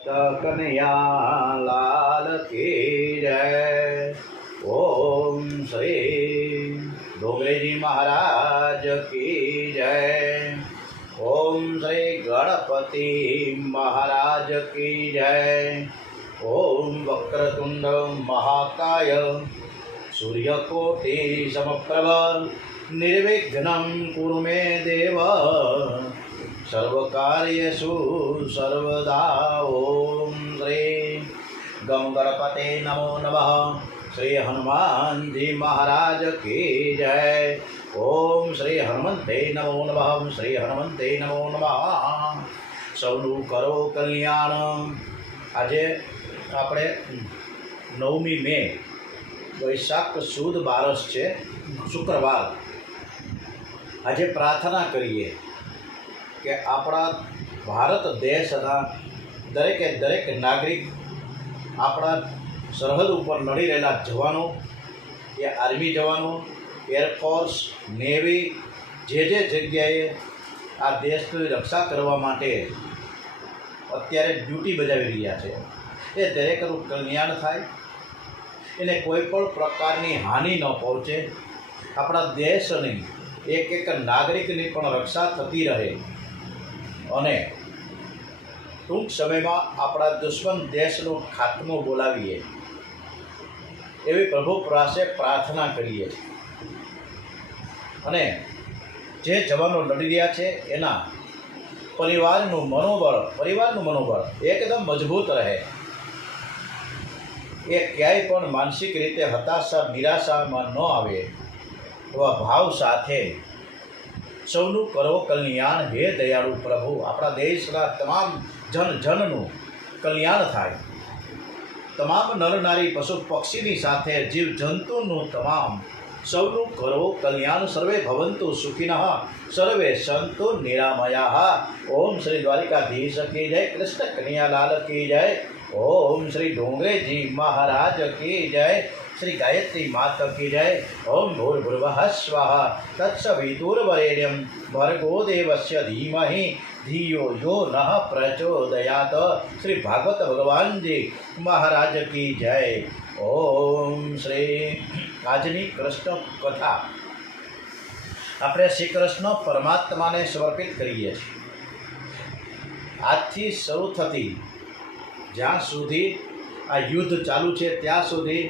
कन्हैया लाल की जय। ओम श्री डोंगरे जी महाराज की जय। ओम श्री गणपति महाराज की जय। ओम वक्रतुंड महाकाय सूर्यकोटि समप्रभ निर्विघ्नं कुरु मे देव सर्वकार्येषु सर्वदा। ओम श्री गं गणपते नमो नमः। श्री हनुमान जी महाराज की जय। ओम श्री हनुमंते नमो नमः। श्री हनुमंते नमो नमः। सौनु करो कल्याण। આજે આપણે 9મી મે વૈશાખ સુદ 12 છે, શુક્રવાર। આજે પ્રાર્થના કરીએ કે આપણા ભારત દેશના દરેક નાગરિક, આપણા સરહદ ઉપર લડી રહેલા જવાનો, એ આર્મી જવાનો, એરફોર્સ, નેવી, જે જગ્યાએ આ દેશની રક્ષા કરવા માટે અત્યારે ડ્યુટી બજાવી રહ્યા છે, એ દરેકનું કલ્યાણ થાય, એને કોઈ પણ પ્રકારની હાનિ ન પહોંચે, આપણા દેશની એક નાગરિકની પણ રક્ષા થતી રહે અને ટૂંક સમયમાં આપણા દુશ્મન દેશનો ખાત્મો બોલાવીએ એવી પ્રભુ પાસે પ્રાર્થના કરીએ અને જે જવાનો લડી રહ્યા છે એના પરિવારનું મનોબળ એકદમ મજબૂત રહે, એ ક્યાંય પણ માનસિક રીતે હતાશા નિરાશામાં ન આવે એવા ભાવ સાથે સૌનું કરો કલ્યાણ હે દયાળુ પ્રભુ। આપણા દેશના તમામ જનનું કલ્યાણ થાય, તમામ નર નારી પશુ પક્ષીની સાથે જીવ જંતુનું તમામ સૌનું કરો કલ્યાણ। સર્વે ભવંતુ સુખિનઃ સર્વે સંતુ નિરામયા। ઓમ શ્રી દ્વારિકાધીશ કી જય। કૃષ્ણ કનૈયાલાલ की जय। ओम श्री डोंगरे जी महाराज की जय। श्री गायत्री माता की जय। ओम भूर्भुवः स्वः तत्सवितुर्वरेण्यं भर्गो देवस्य धीमहि धियो यो नः प्रचोदयात्। श्री भागवत भगवान जी महाराज की जय। ओम श्री આજની કૃષ્ણ કથા આપણે શ્રી કૃષ્ણ પરમાત્માને સમર્પિત કરીએ છીએ। આજથી શરૂ થતી જ્યાં સુધી આ યુદ્ધ ચાલુ છે ત્યાં સુધી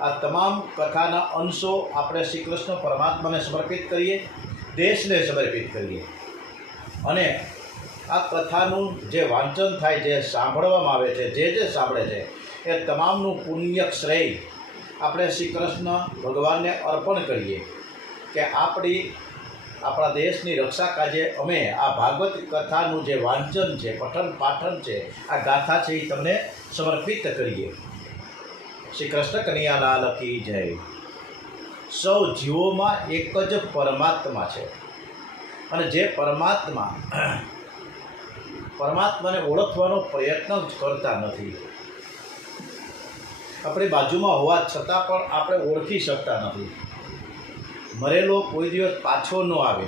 આ તમામ કથાના અંશો આપણે શ્રી કૃષ્ણ પરમાત્માને સમર્પિત કરીએ, દેશને સમર્પિત કરીએ અને આ કથાનું જે વાંચન થાય, જે સાંભળવામાં આવે છે, જે સાંભળે છે એ તમામનું પુણ્ય શ્રેય આપણે શ્રી કૃષ્ણ ભગવાનને અર્પણ કરીએ કે આપણા દેશની રક્ષા કાજે અમે આ ભાગવત કથાનું જે વાંચન છે, પઠન પાઠન છે, આ ગાથા છે, એ તમને સમર્પિત કરીએ। શ્રી કૃષ્ણ કનૈયાલાલ કી જય। સૌ જીવોમાં એક જ પરમાત્મા છે અને જે પરમાત્માને ઓળખવાનો પ્રયત્ન જ કરતા નથી। આપણી બાજુમાં હોવા છતાં પણ આપણે ઓળખી શકતા નથી। મરેલો કોઈ દિવસ પાછો ન આવે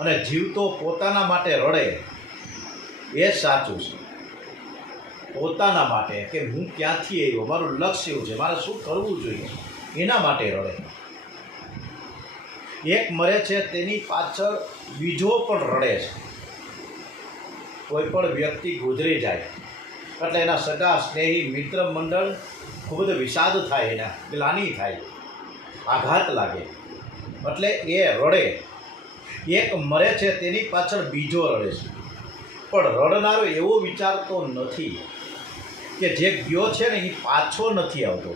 અને જીવતો પોતાના માટે રડે એ સાચું છે। પોતાના માટે કે હું ક્યાંથી આવ્યો, મારું લક્ષ્ય શું છે, મારે શું કરવું જોઈએ, એના માટે રડે। એક મરે છે તેની પાછળ બીજો પણ રડે છે। કોઈ પણ વ્યક્તિ ગુજરી જાય એટલે એના સગા સ્નેહી મિત્ર મંડળ ખૂબ જ વિષાદ થાય, એના ગ્લાનિ થાય, આઘાત લાગે એટલે એ રડે। એક મરે છે તેની પાછળ બીજો રડે છે, પણ રડનારો એવો વિચારતો નથી કે જે ગયો છે ને એ પાછો નથી આવતો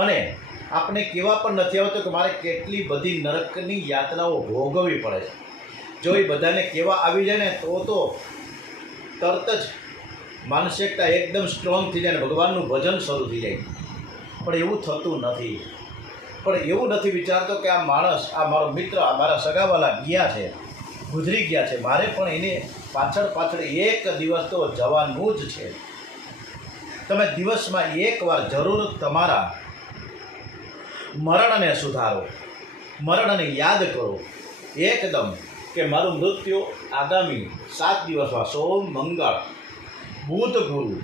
અને આપણે કહેવા પણ નથી આવતો કે મારે કેટલી બધી નરકની યાતનાઓ ભોગવવી પડે છે। જો એ બધાને કહેવા આવી જાય ને તો તરત જ માનસિકતા એકદમ સ્ટ્રોંગ થઈ જાય ને ભગવાનનું ભજન શરૂ થઈ જાય, પણ એવું થતું નથી। પણ એવું નથી વિચારતો કે આ માણસ, આ મારો મિત્ર, આ મારા સગાવાલા ગયા છે, ગુજરી ગયા છે, મારે પણ એને પાછળ એક દિવસ તો જવાનું જ છે। તમે દિવસમાં એકવાર જરૂર તમારા મરણને સુધારો, મરણને યાદ કરો એકદમ કે મારું મૃત્યુ આગામી 7 દિવસમાં સોમ મંગળ બુધ ગુરુ,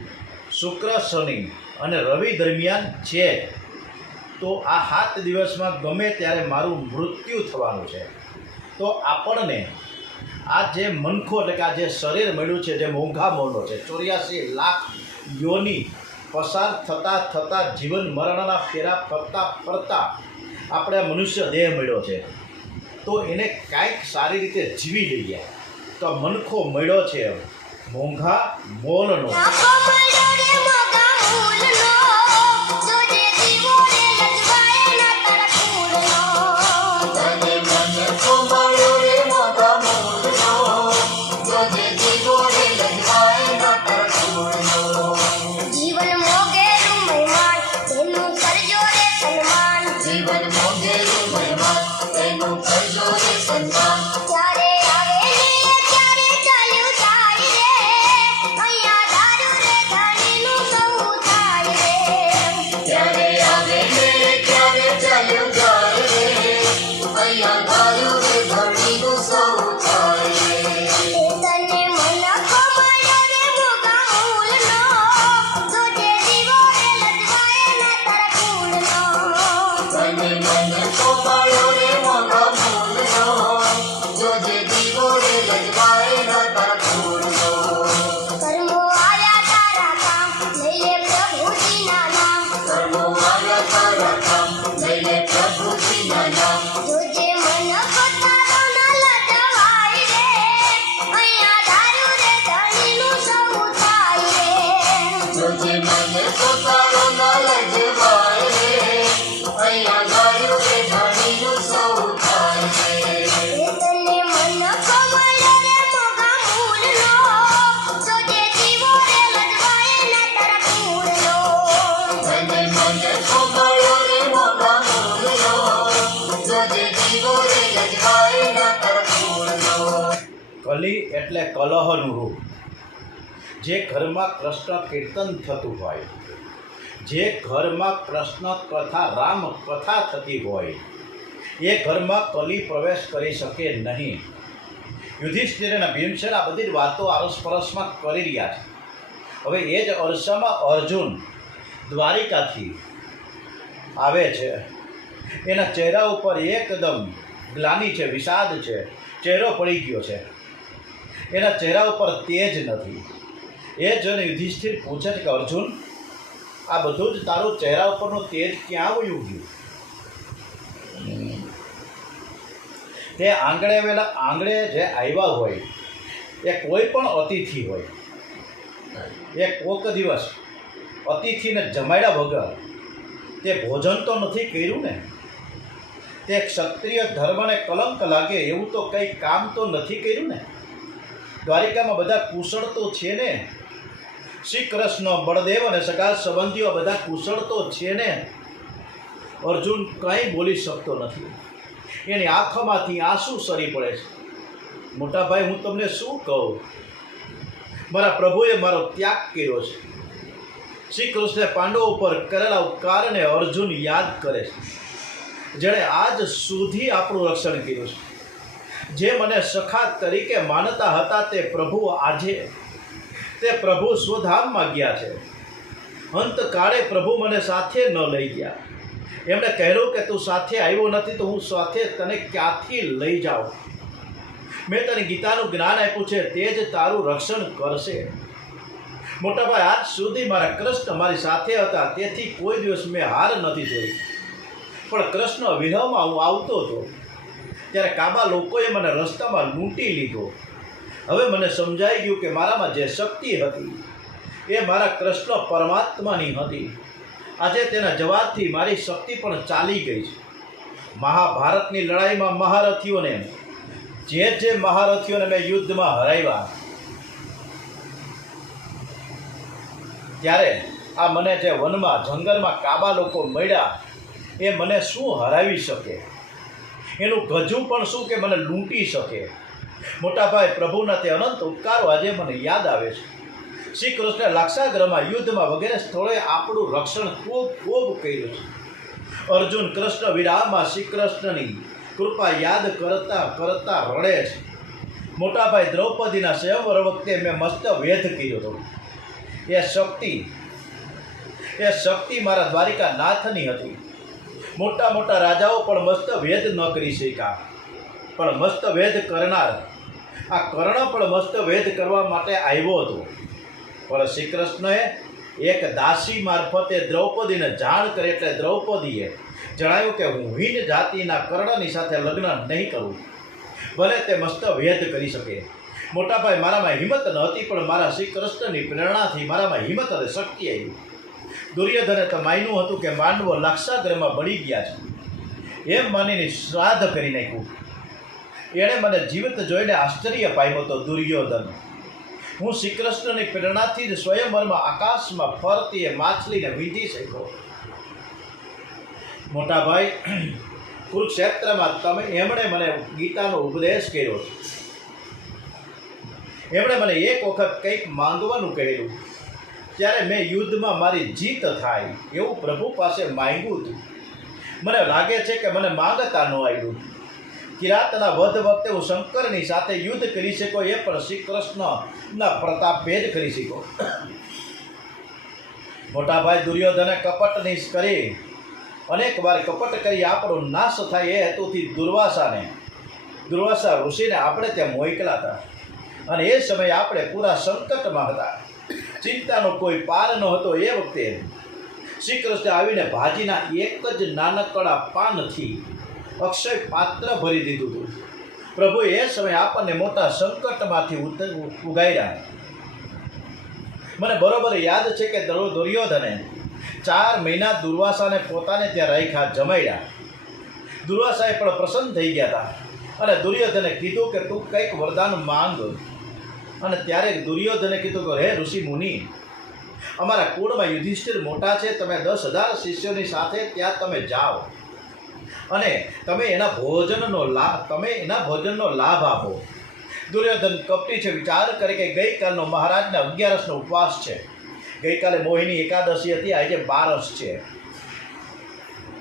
શુક્ર શનિ અને રવિ દરમિયાન છે, તો આ 7 દિવસમાં ગમે ત્યારે મારું મૃત્યુ થવાનું છે. તો આપણને આ જે મનખો એટલે કે આ જે શરીર મળ્યું છે, જે મોંઘા મોલો છે, 84 લાખ યોની પસાર થતાં જીવન મરણના ફેરા ફરતા આપણે આ મનુષ્ય દેહ મળ્યો છે, તો એને કાંઈક સારી રીતે જીવી લઈએ. તો મનખો મળ્યો છે મોંઘા મોલનો. કલી એટલે કલહનું રૂપ. જે ઘરમાં કૃષ્ણ કીર્તન થતું હોય, જે ઘરમાં કૃષ્ણ કથા રામ કથા થતી હોય, એ ઘરમાં કલી પ્રવેશ કરી શકે નહીં. યુધિષ્ઠિર અને ભીમસેન આ બધી વાતો આરસપરસમાં કરી રહ્યા છે. હવે એ જ અરસામાં અર્જુન દ્વારિકાથી આવે છે. એના ચહેરા ઉપર એકદમ ગ્લાનિ છે, વિષાદ છે, ચહેરો પડી ગયો છે, એના ચહેરા ઉપર તેજ નથી. એ જોઈને યુધિષ્ઠિર પૂછે છે કે અર્જુન, આ બધું જ તારું ચહેરા ઉપરનું તેજ ક્યાં વયું ગયું? તે આંગણે જે આવ્યા હોય એ કોઈ પણ અતિથિ હોય, એ કોક દિવસ અતિથિને જમાડ્યા વગર તે ભોજન તો નથી કર્યું ને? તે ક્ષત્રિય ધર્મને કલંક લાગે એવું તો કંઈ કામ તો નથી કર્યું ને? દ્વારિકામાં બધા કુશળ તો છે ને? શ્રી કૃષ્ણ, બળદેવ અને સગા સંબંધીઓ બધા કુશળ તો છે ને? અર્જુન કંઈ બોલી શકતો નથી. એની આંખોમાંથી આંસુ સરી પડે છે. મોટા ભાઈ, હું તમને શું કહું? મારા પ્રભુએ મારો ત્યાગ કર્યો છે. શ્રી કૃષ્ણે પાંડવો ઉપર કરેલા ઉપકારને અર્જુન યાદ કરે છે. જેણે આજ સુધી આપણું રક્ષણ કર્યું છે, જે મને સખા તરીકે માનતા હતા, તે પ્રભુ આજે તે પ્રભુ સ્વધામમાં ગયા છે. અંતકાળે પ્રભુ મને સાથે ન લઈ ગયા. એમણે કહેલું કે તું સાથે આવ્યો નથી તો હું સાથે તને ક્યાંથી લઈ જાઉં? મેં તને ગીતાનું જ્ઞાન આપ્યું છે, તે જ તારું રક્ષણ કરશે. મોટાભાઈ, આજ સુધી મારા કૃષ્ણ મારી સાથે હતા, તેથી કોઈ દિવસ મેં હાર નથી જોઈ. પણ કૃષ્ણ વિરહમાં હું આવતો હતો ત્યારે કાબા લોકોએ મને રસ્તામાં લૂંટી લીધો. હવે મને સમજાઈ ગયું કે મારામાં જે શક્તિ હતી એ મારા કૃષ્ણ પરમાત્માની હતી. આજે તેના જવાબથી મારી શક્તિ પણ ચાલી ગઈ છે. મહાભારતની લડાઈમાં મહારથીઓને જે મહારથીઓને મેં યુદ્ધમાં હરાવ્યા, ત્યારે આ મને જે વનમાં જંગલમાં કાબા લોકો મળ્યા, એ મને શું હરાવી શકે? એનું ગજું પણ શું કે મને લૂંટી શકે? મોટાભાઈ, પ્રભુના તે અનંત ઉપકારો આજે મને યાદ આવે છે. શ્રી કૃષ્ણે લાક્ષાગ્રમાં, યુદ્ધમાં વગેરે સ્થળોએ આપણું રક્ષણ ખૂબ કર્યું છે. અર્જુન કૃષ્ણ વિરામમાં શ્રી કૃષ્ણની કૃપા યાદ કરતા રડે છે. મોટાભાઈ, દ્રૌપદીના સ્વયંવર વખતે મેં મસ્ત વેધ કર્યો હતો. એ શક્તિ મારા દ્વારિકા નાથની હતી. મોટા મોટા રાજાઓ પણ મસ્ત વેદ ન કરી શક્યા, પણ મસ્ત વેદ કરનાર આ કર્ણ પણ મસ્ત વેદ કરવા માટે આવ્યો હતો. પણ શ્રી કૃષ્ણએ એક દાસી મારફતે દ્રૌપદીને જાણ કરી, એટલે દ્રૌપદીએ જણાવ્યું કે હું હીન જાતિના કર્ણની સાથે લગ્ન નહીં કરું, ભલે તે મસ્ત વેદ કરી શકે. મોટાભાઈ, મારામાં હિંમત ન હતી, પણ મારા શ્રી કૃષ્ણની પ્રેરણાથી મારામાં હિંમત અને શક્તિ આવી. દુર્યોધને તો માન્યું હતું કે માંડવો લાક્ષાગૃહમાં બળી ગયા છે, એમ માનીને શ્રાદ્ધ કરી નાખ્યું. એણે મને જીવિત જોઈને આશ્ચર્ય પામ્યો હતો. દુર્યોધન, હું શ્રી કૃષ્ણની પ્રેરણાથી જ સ્વયંવરમાં આકાશમાં ફરતી એ માછલીને વીંધી શક્યો. મોટાભાઈ, કુરુક્ષેત્રમાં એમણે મને ગીતાનો ઉપદેશ કર્યો. એમણે મને એક વખત કંઈક માંગવાનું કહેલું, ત્યારે મેં યુદ્ધમાં મારી જીત થાય એવું પ્રભુ પાસે માંગ્યું હતું. મને લાગે છે કે મને માંગતા ન આવ્યું. કિરાતના વધ વખતે હું શંકરની સાથે યુદ્ધ કરી શક્યો, એ પણ શ્રી કૃષ્ણના પ્રતાપે જ કરી શક્યો. મોટાભાઈ, દુર્યોધને કપટની કરી અનેક વાર કપટ કરી આપણો નાશ થાય એ હેતુથી દુર્વાસા ઋષિને આપણે ત્યાં મોકલા હતા. અને એ સમયે આપણે પૂરા સંકટમાં હતા, ચિંતાનો કોઈ પાર ન હતો. એ વખતે શ્રી કૃષ્ણ આવીને ભાજીના એક જ નાનકડા પાનથી અક્ષય પાત્ર ભરી દીધું હતું. પ્રભુએ એ સમયે આપણને મોટા સંકટમાંથી ઉગાર્યા. મને બરોબર યાદ છે કે દુર્યોધને 4 મહિના દુર્વાસાને પોતાને ત્યાં રાખ્યા, જમાડ્યા. દુર્વાસાએ પણ પ્રસન્ન થઈ ગયા હતા અને દુર્યોધને કીધું કે તું કંઈક વરદાન માંગ. અને ત્યારે દુર્યોધને કીધું કે હે ઋષિ મુનિ, અમારા કુળમાં યુધિષ્ઠિર મોટા છે, તમે 10,000 શિષ્યોની સાથે ત્યાં તમે જાઓ અને તમે એના ભોજનનો લાભ આપો. દુર્યોધન કપટી છે, વિચાર કરે કે ગઈકાલનો મહારાજના 11નો ઉપવાસ છે. ગઈકાલે મોહિની એકાદશી હતી, આજે 12 છે.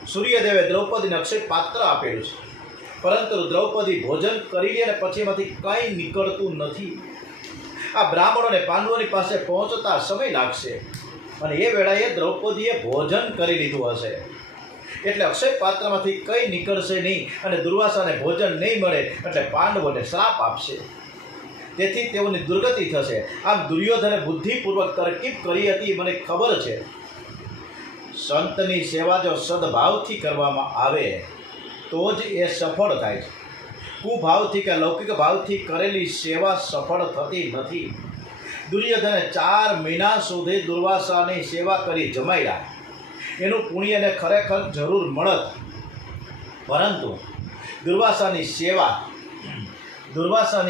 સૂર્યદેવે દ્રૌપદીને અક્ષય પાત્ર આપેલું છે, પરંતુ દ્રૌપદી ભોજન કરી લે અને પછી એમાંથી કંઈ નીકળતું નથી. આ બ્રાહ્મણોને પાંડવોની પાસે પહોંચતા સમય લાગશે અને એ વેળાએ દ્રૌપદીએ ભોજન કરી લીધું હશે, એટલે અક્ષય પાત્રમાંથી કંઈ નીકળશે નહીં અને દુર્વાસાને ભોજન નહીં મળે એટલે પાંડવોને શ્રાપ આપશે. તેથી તેઓની દુર્ગતિ થશે. આમ દુર્યોધને બુદ્ધિપૂર્વક તરકીબ કરી હતી. મને ખબર છે, સંતની સેવા જો સદભાવથી કરવામાં આવે તો જ એ સફળ થાય છે. કુભાવથી કે લૌકિક ભાવથી કરેલી સેવા સફળ થતી નથી. દુર્યોધને 4 મહિના સુધી દુર્વાસાની સેવા કરી જમાડ્યા. એનું પુણ્યને ખરેખર જરૂર મળત, પરંતુ દુર્વાસાની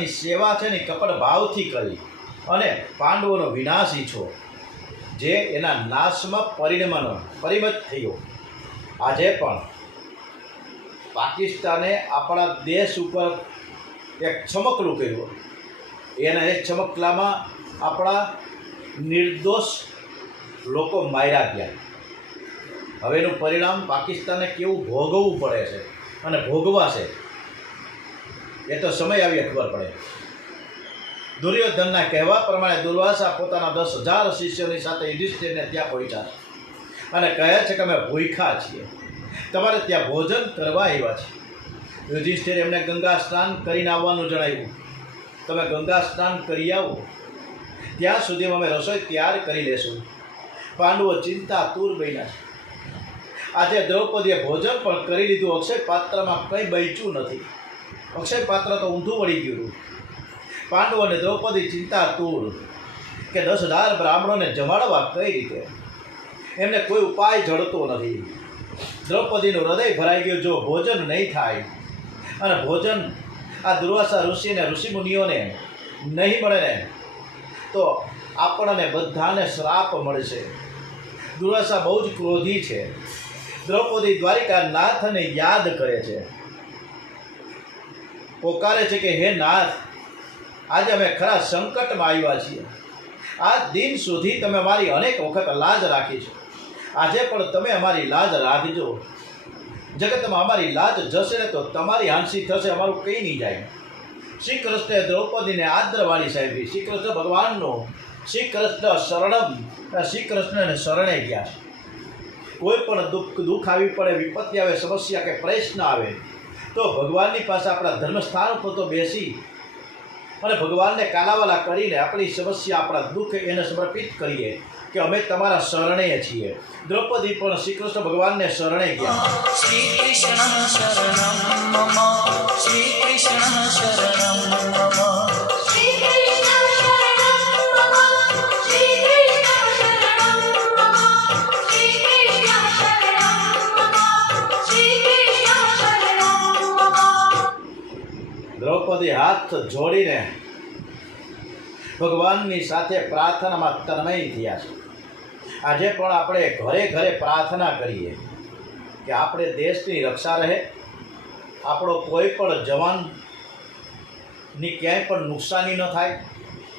સેવા છે ને કપટ ભાવથી કરી અને પાંડવોનો વિનાશ ઈચ્છો, જે એના નાશમાં પરિણત થયો. આજે પણ પાકિસ્તાને આપણા દેશ ઉપર એક ચમકલું કર્યું. એના એક ચમકલામાં આપણા નિર્દોષ લોકો માર્યા ગયા. હવે એનું પરિણામ પાકિસ્તાને કેવું ભોગવવું પડે છે અને ભોગવાશે એ તો સમય આવીએ ખબર પડે. દુર્યોધનના કહેવા પ્રમાણે દુર્વાસા પોતાના 10,000 શિષ્યોની સાથે યુધિષ્ઠિરને ત્યાં પહોંચ્યા અને કહે છે કે અમે ભૂખ્યા છીએ, તમારે ત્યાં ભોજન કરવા આવ્યા છે. યુધિષ્ઠિર એમને ગંગા સ્નાન કરીને આવવાનું જણાવ્યું. તમે ગંગા સ્નાન કરી આવો, ત્યાં સુધીમાં અમે રસોઈ તૈયાર કરી લેશું. પાંડવો ચિંતાતુર બન્યા છે. આજે દ્રૌપદીએ ભોજન પણ કરી લીધું. અક્ષય પાત્રમાં કંઈ બચ્યું નથી. અક્ષય પાત્ર તો ઊંધું વળી ગયું. પાંડવો અને દ્રૌપદી ચિંતાતુર કે 10,000 બ્રાહ્મણોને જમાડવા કઈ રીતે, એમને કોઈ ઉપાય જડતો નથી. દ્રૌપદીનું હૃદય ભરાઈ ગયું. જો ભોજન નહીં થાય અને ભોજન આ દુર્વાસા ઋષિને ઋષિમુનિઓને નહીં મળે ને તો આપણને બધાને શ્રાપ મળશે. દુર્વાસા બહુ જ ક્રોધી છે. દ્રૌપદી દ્વારિકા નાથને યાદ કરે છે, પોકારે છે કે હે નાથ, આજે અમે ખરા સંકટમાં આવ્યા છીએ. આ દિન સુધી તમે મારી અનેક વખત લાજ રાખી છે, આજે પણ તમે અમારી લાજ રાખજો. જગતમાં અમારી લાજ જશે ને તો તમારી હાંસી થશે, અમારું કંઈ નહીં જાય. શ્રી કૃષ્ણે દ્રૌપદીને આદરવાળી સાહેબી. શ્રી કૃષ્ણ ભગવાનનો શ્રી કૃષ્ણને શરણે ગયા છે. કોઈ પણ દુઃખ આવી પડે, વિપત્તિ આવે, સમસ્યા કે પ્રશ્ન આવે તો ભગવાનની પાસે આપણા ધર્મસ્થાન ઉપર તો બેસી અને ભગવાનને કાલાવાલા કરીને આપણી સમસ્યા, આપણા દુઃખ એને સમર્પિત કરીએ કે અમે તમારા શરણે છીએ. દ્રૌપદી પણ શ્રી કૃષ્ણ ભગવાનને શરણે ગયા. શ્રી કૃષ્ણ શરણમ મમ, શ્રી કૃષ્ણ શરણમ મમ, શ્રી કૃષ્ણ શરણમ મમ, શ્રી કૃષ્ણ શરણમ મમ, શ્રી કૃષ્ણ શરણમ મમ, શ્રી કૃષ્ણ શરણમ મમ. દ્રૌપદી હાથ જોડીને ભગવાનની સાથે પ્રાર્થનામાં તન્મય થયા છે. આજે પણ આપણે ઘરે ઘરે પ્રાર્થના કરીએ કે આપણે દેશની રક્ષા રહે, આપણો કોઈ પણ જવાનની ક્યાંય પણ નુકસાની ન થાય,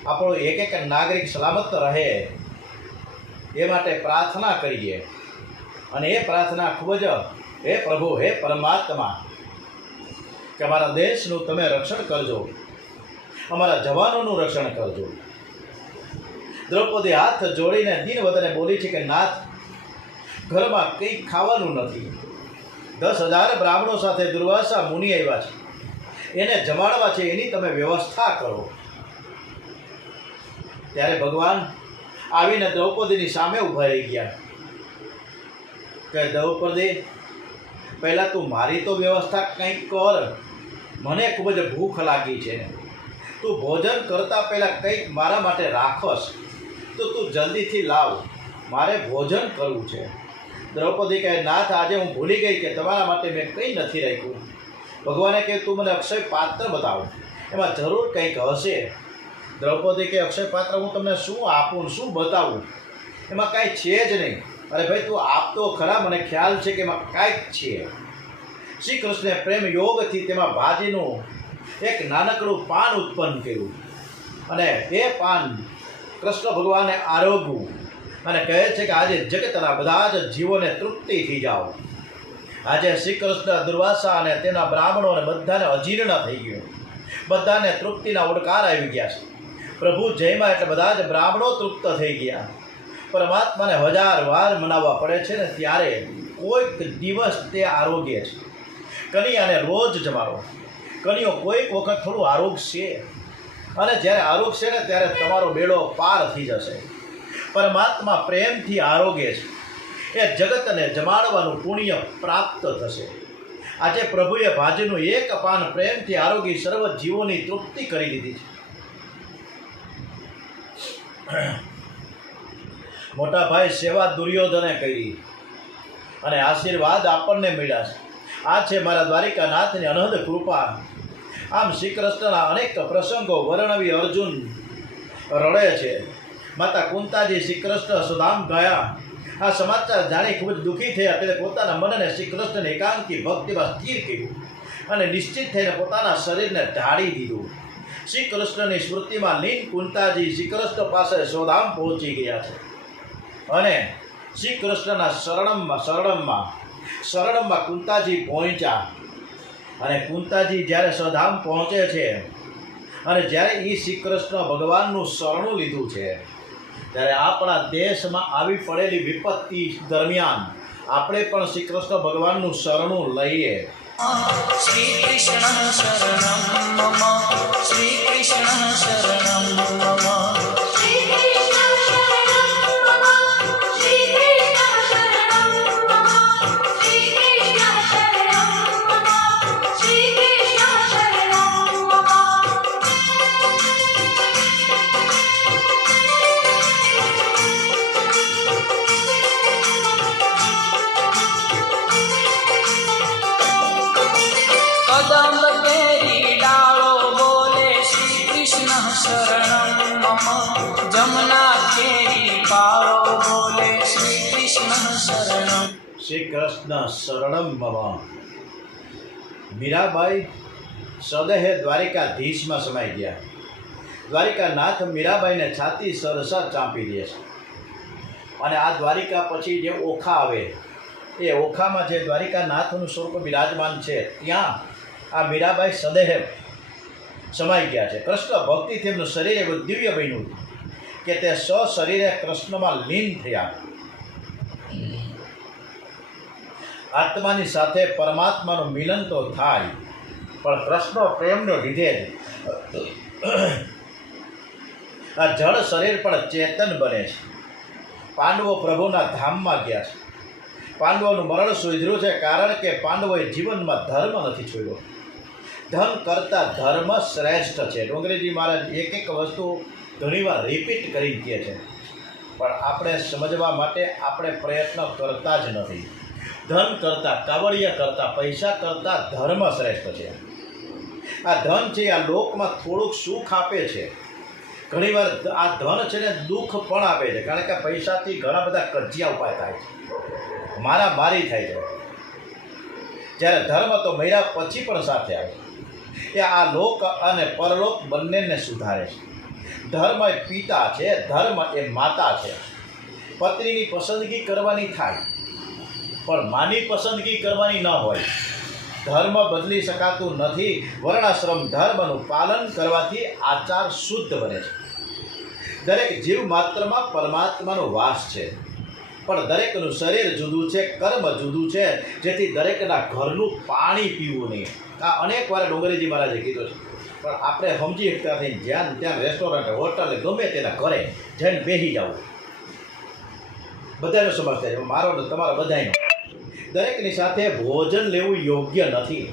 આપણો એક એક નાગરિક સલામત રહે, એ માટે પ્રાર્થના કરીએ. અને એ પ્રાર્થના ખૂબ જ, હે પ્રભુ, હે પરમાત્મા, કે અમારા દેશનું તમે રક્ષણ કરજો, અમારા જવાનોનું રક્ષણ કરજો. દ્રૌપદી હાથ જોડીને દીનવદને બોલી છે કે નાથ, ઘરમાં કંઈ ખાવાનું નથી. 10,000 બ્રાહ્મણો સાથે દુર્વાસા મુનિ આવ્યા છે, એને જમાડવા છે, એની તમે વ્યવસ્થા કરો. ત્યારે ભગવાન આવીને દ્રૌપદીની સામે ઊભા રહી ગયા કે દ્રૌપદી, પહેલાં તું મારી તો વ્યવસ્થા કંઈક કર, મને ખૂબ જ ભૂખ લાગી છે. તું ભોજન કરતાં પહેલાં કંઈક મારા માટે રાખસ તો તું જલ્દીથી લાવ, મારે ભોજન કરવું છે. દ્રૌપદી કહે, નાથ, આજે હું ભૂલી ગઈ કે તમારા માટે મેં કંઈ નથી રાખ્યું. ભગવાને કહે, તું મને અક્ષય પાત્ર બતાવો, એમાં જરૂર કંઈક હશે. દ્રૌપદી કહે, અક્ષય પાત્ર હું તમને શું આપું, શું બતાવું, એમાં કાંઈ છે જ નહીં. અરે ભાઈ, તું આપતો ખરા, મને ખ્યાલ છે કે એમાં કાંઈક છે. શ્રી કૃષ્ણે પ્રેમ યોગથી તેમાં ભાજીનું એક નાનકડું પાન ઉત્પન્ન કર્યું અને એ પાન કૃષ્ણ ભગવાને આરોગ્યું અને કહે છે કે આજે જગતના બધા જ જીવોને તૃપ્તિ થઈ જાઓ. આજે શ્રી કૃષ્ણ દુર્વાસા અને તેના બ્રાહ્મણોને બધાને અજીર્ણ થઈ ગયું, બધાને તૃપ્તિના ઉડકાર આવી ગયા છે. પ્રભુ જયમાં એટલે બધા જ બ્રાહ્મણો તૃપ્ત થઈ ગયા. પરમાત્માને 1000 વાર મનાવવા પડે છે ને ત્યારે કોઈક દિવસ તે આરોગ્ય છે. કનૈયાને રોજ જમાડો, કનૈયો કોઈક વખત થોડું આરોગશે અને જ્યારે આરોગશે ને ત્યારે તમારો બેડો પાર થઈ જશે. પરમાત્મા પ્રેમથી આરોગ્ય છે, એ જગતને જમાડવાનું પુણ્ય પ્રાપ્ત થશે. આજે પ્રભુએ ભાજીનું એક પાન પ્રેમથી આરોગી સર્વ જીવોની તૃપ્તિ કરી લીધી છે. મોટા ભાઈ સેવા દુર્યોધને કરી અને આશીર્વાદ આપણને મળ્યા છે. આ છે મારા દ્વારિકાનાથની અનહદ કૃપા. આમ શ્રી કૃષ્ણના અનેક પ્રસંગો વર્ણવી અર્જુન રડે છે. માતા કુંતાજી શ્રી કૃષ્ણ સુધામ ગયા. આ સમાચાર જાણી ખૂબ જ દુઃખી થયા. તેને પોતાના મનને શ્રી કૃષ્ણને એકાંકી ભક્તિમાં સ્થિર કર્યું અને નિશ્ચિત થઈને પોતાના શરીરને ઢાળી દીધું. શ્રી કૃષ્ણની સ્મૃતિમાં લીન કુંતાજી શ્રી કૃષ્ણ પાસે સ્વધામ પહોંચી ગયા છે અને શ્રી કૃષ્ણના શરણમમાં કુંતાજી પહોંચ્યા. અને કુંતાજી જ્યારે સ્વધામ પહોંચે છે અને જ્યારે એ શ્રી કૃષ્ણ ભગવાનનું શરણું લીધું છે ત્યારે આપણા દેશમાં આવી પડેલી વિપત્તિ દરમિયાન આપણે પણ શ્રી કૃષ્ણ ભગવાનનું શરણું લઈએ. શ્રી કૃષ્ણ શરણમ મમ, શ્રી કૃષ્ણ શરણમ મમ, શ્રી કૃષ્ણ શરણમ મમ, શ્રી કૃષ્ણ શરણમ મમ, શ્રી કૃષ્ણ શરણમ મમ, શ્રી કૃષ્ણ શરણમ મમ. કદમ કેરી ડાળો બોલે શ્રી કૃષ્ણ શરણમ મમ, જમના કેરી પાળો બોલે શ્રી કૃષ્ણ શરણમ. શ્રી કૃષ્ણ શરણમ મમ. મીરાબાઈ સદેહે દ્વારિકાધીશમાં સમાઈ ગયા. દ્વારિકાનાથ મીરાબાઈને છાતી સરસા ચાંપી દે છે અને આ દ્વારિકા પછી જે ઓખા આવે એ ઓખામાં જે દ્વારિકાનાથનું સ્વરૂપ બિરાજમાન છે ત્યાં આ મીરાબાઈ સદેહ સમાઈ ગયા છે. કૃષ્ણ ભક્તિથી એમનું શરીર એવું દિવ્ય બન્યું કે તે સશરીરે કૃષ્ણમાં લીન થયા. આત્માની સાથે પરમાત્માનું મિલન તો થાય, પણ કૃષ્ણ પ્રેમને લીધે જ આ જળ શરીર પણ ચેતન બને છે. પાંડવો પ્રભુના ધામમાં ગયા છે. પાંડવોનું મરણ સુધર્યું છે, કારણ કે પાંડવોએ જીવનમાં ધર્મ નથી છોડ્યો. ધન કરતાં ધર્મ શ્રેષ્ઠ છે. ડોંગરેજી મહારાજ એક એક વસ્તુ ઘણીવાર રિપીટ કરી કહે છે, પણ આપણે સમજવા માટે આપણે પ્રયત્ન કરતા જ નથી. ધન કરતાં, કાવડિયા કરતાં, પૈસા કરતાં ધર્મ શ્રેષ્ઠ છે. આ ધન છે આ લોકમાં થોડુંક સુખ આપે છે, ઘણીવાર આ ધન છે ને દુઃખ પણ આપે છે, કારણ કે પૈસાથી ઘણા બધા કજિયા ઉપાય થાય છે, મારામારી થાય છે. જ્યારે ધર્મ તો મર્યા પછી પણ સાથે આવે એ આ લોક અને પરલોક બંનેને સુધારે છે. ધર્મ એ પિતા છે, ધર્મ એ માતા છે. પત્નીની પસંદગી કરવાની થાય, પણ માની પસંદગી કરવાની ન હોય. ધર્મ બદલી શકાતું નથી. વર્ણાશ્રમ ધર્મનું પાલન કરવાથી આચાર શુદ્ધ બને છે. દરેક જીવ માત્રમાં પરમાત્માનો વાસ છે, પણ દરેકનું શરીર જુદું છે, કર્મ જુદું છે, જેથી દરેકના ઘરનું પાણી પીવું નહીં. આ અનેક વાર ડોંગરેજી મહારાજે કીધું છે, પણ આપણે સમજી શકતા નથી. જ્યાં ત્યાં રેસ્ટોરન્ટ, હોટલ, ગમે તેના ઘરે જઈને બેસી જવું, બધાનો સમાજ થાય છે, મારો ને તમારા બધાનો. દરેકની સાથે ભોજન લેવું યોગ્ય નથી.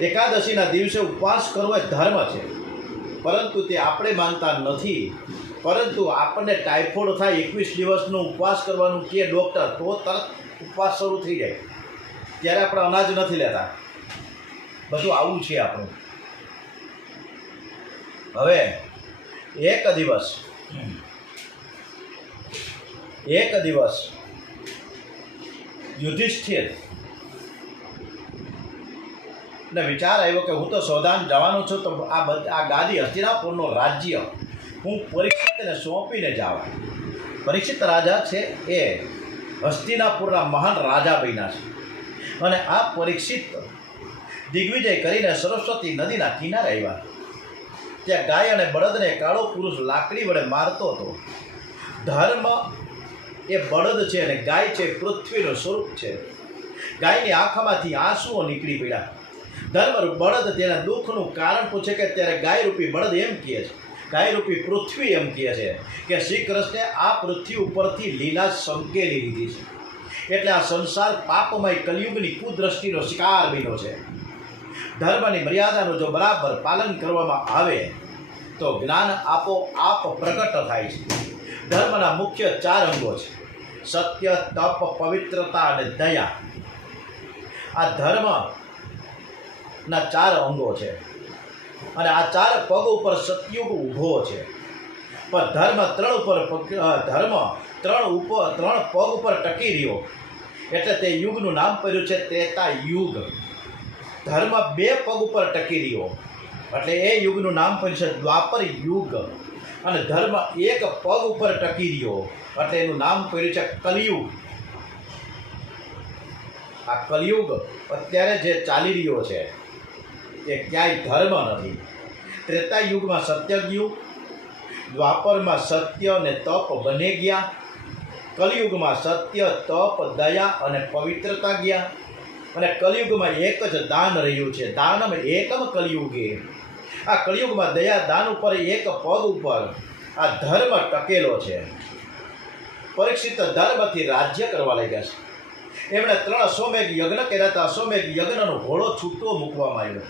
એકાદશીના દિવસે ઉપવાસ કરવો એ ધર્મ છે, પરંતુ તે આપણે માનતા નથી. પરંતુ આપણને ટાઇફોઇડ થાય, 21 દિવસનો ઉપવાસ કરવાનું કે ડૉક્ટર, તો તરત ઉપવાસ શરૂ થઈ જાય. ત્યારે આપણે અનાજ નથી લેતા. બધું આવું છે આપણું. હવે એક દિવસ યુધિષ્ઠિર ને વિચાર આવ્યો કે હું તો સૌદાન જવાનું છું, તો આ ગાદી હસ્તિનાપુરનું રાજ્ય હું પરીક્ષિતને સોંપીને જાઉં. પરીક્ષિત રાજા છે એ હસ્તિનાપુરના મહાન રાજા બન્યા છે, અને આ પરીક્ષિત દિગ્વિજય કરીને સરસ્વતી નદીના કિનારે આવ્યા. ત્યાં ગાય અને બળદને કાળો પુરુષ લાકડી વડે મારતો હતો. ધર્મ એ બળદ છે અને ગાય છે પૃથ્વીનું સ્વરૂપ છે. ગાયની આંખમાંથી આંસુઓ નીકળી પડ્યા. ધર્મરૂપ બળદ તેના દુઃખનું કારણ પૂછે કે ત્યારે ગાયરૂપી બળદ એમ કહે છે, ગાયરૂપી પૃથ્વી એમ કહે છે કે શ્રી કૃષ્ણે આ પૃથ્વી ઉપરથી લીલા સંકેલી લીધી છે, એટલે આ સંસાર પાપમય કલિયુગની કુદ્રષ્ટિનો શિકાર બન્યો છે. ધર્મની મર્યાદાનું જો બરાબર પાલન કરવામાં આવે તો જ્ઞાન આપોઆપ પ્રગટ થાય છે. ધર્મના મુખ્ય 4 અંગો છે: સત્ય, તપ, પવિત્રતા અને દયા. આ ધર્મના 4 અંગો છે, અને આ 4 પગ ઉપર સતયુગ ઊભો છે. પણ ધર્મ 3 પગ ઉપર ટકી રહ્યો, એટલે તે યુગનું નામ પડ્યું છે ત્રેતા યુગ. ધર્મ 2 પગ ઉપર ટકી રહ્યો, એટલે એ યુગનું નામ પડ્યું છે દ્વાપર યુગ. અને ધર્મ 1 પગ ઉપર ટકી રહ્યો, એટલે એનું નામ પડ્યું છે કલિયુગ. આ કલિયુગ અત્યારે જે ચાલી રહ્યો છે એ ક્યાંય ધર્મ નથી. ત્રેતા યુગમાં સત્યયુગ, દ્વાપરમાં સત્ય અને તપ બને ગયા, કલિયુગમાં સત્ય, તપ, દયા અને પવિત્રતા ગયા, અને કલિયુગમાં એક જ દાન રહ્યું છે. દાનમ એકમ કલિયુગે. આ કલિયુગમાં દયા દાન ઉપર 1 પગ ઉપર આ ધર્મ ટકેલો છે. પરીક્ષિત ધર્મથી રાજ્ય કરવા લાગ્યા છે. એમણે 3 અશ્વમેઘ યજ્ઞ કર્યા હતા. અશ્વમેઘ યજ્ઞનો ઘોડો છૂટો મૂકવામાં આવ્યો.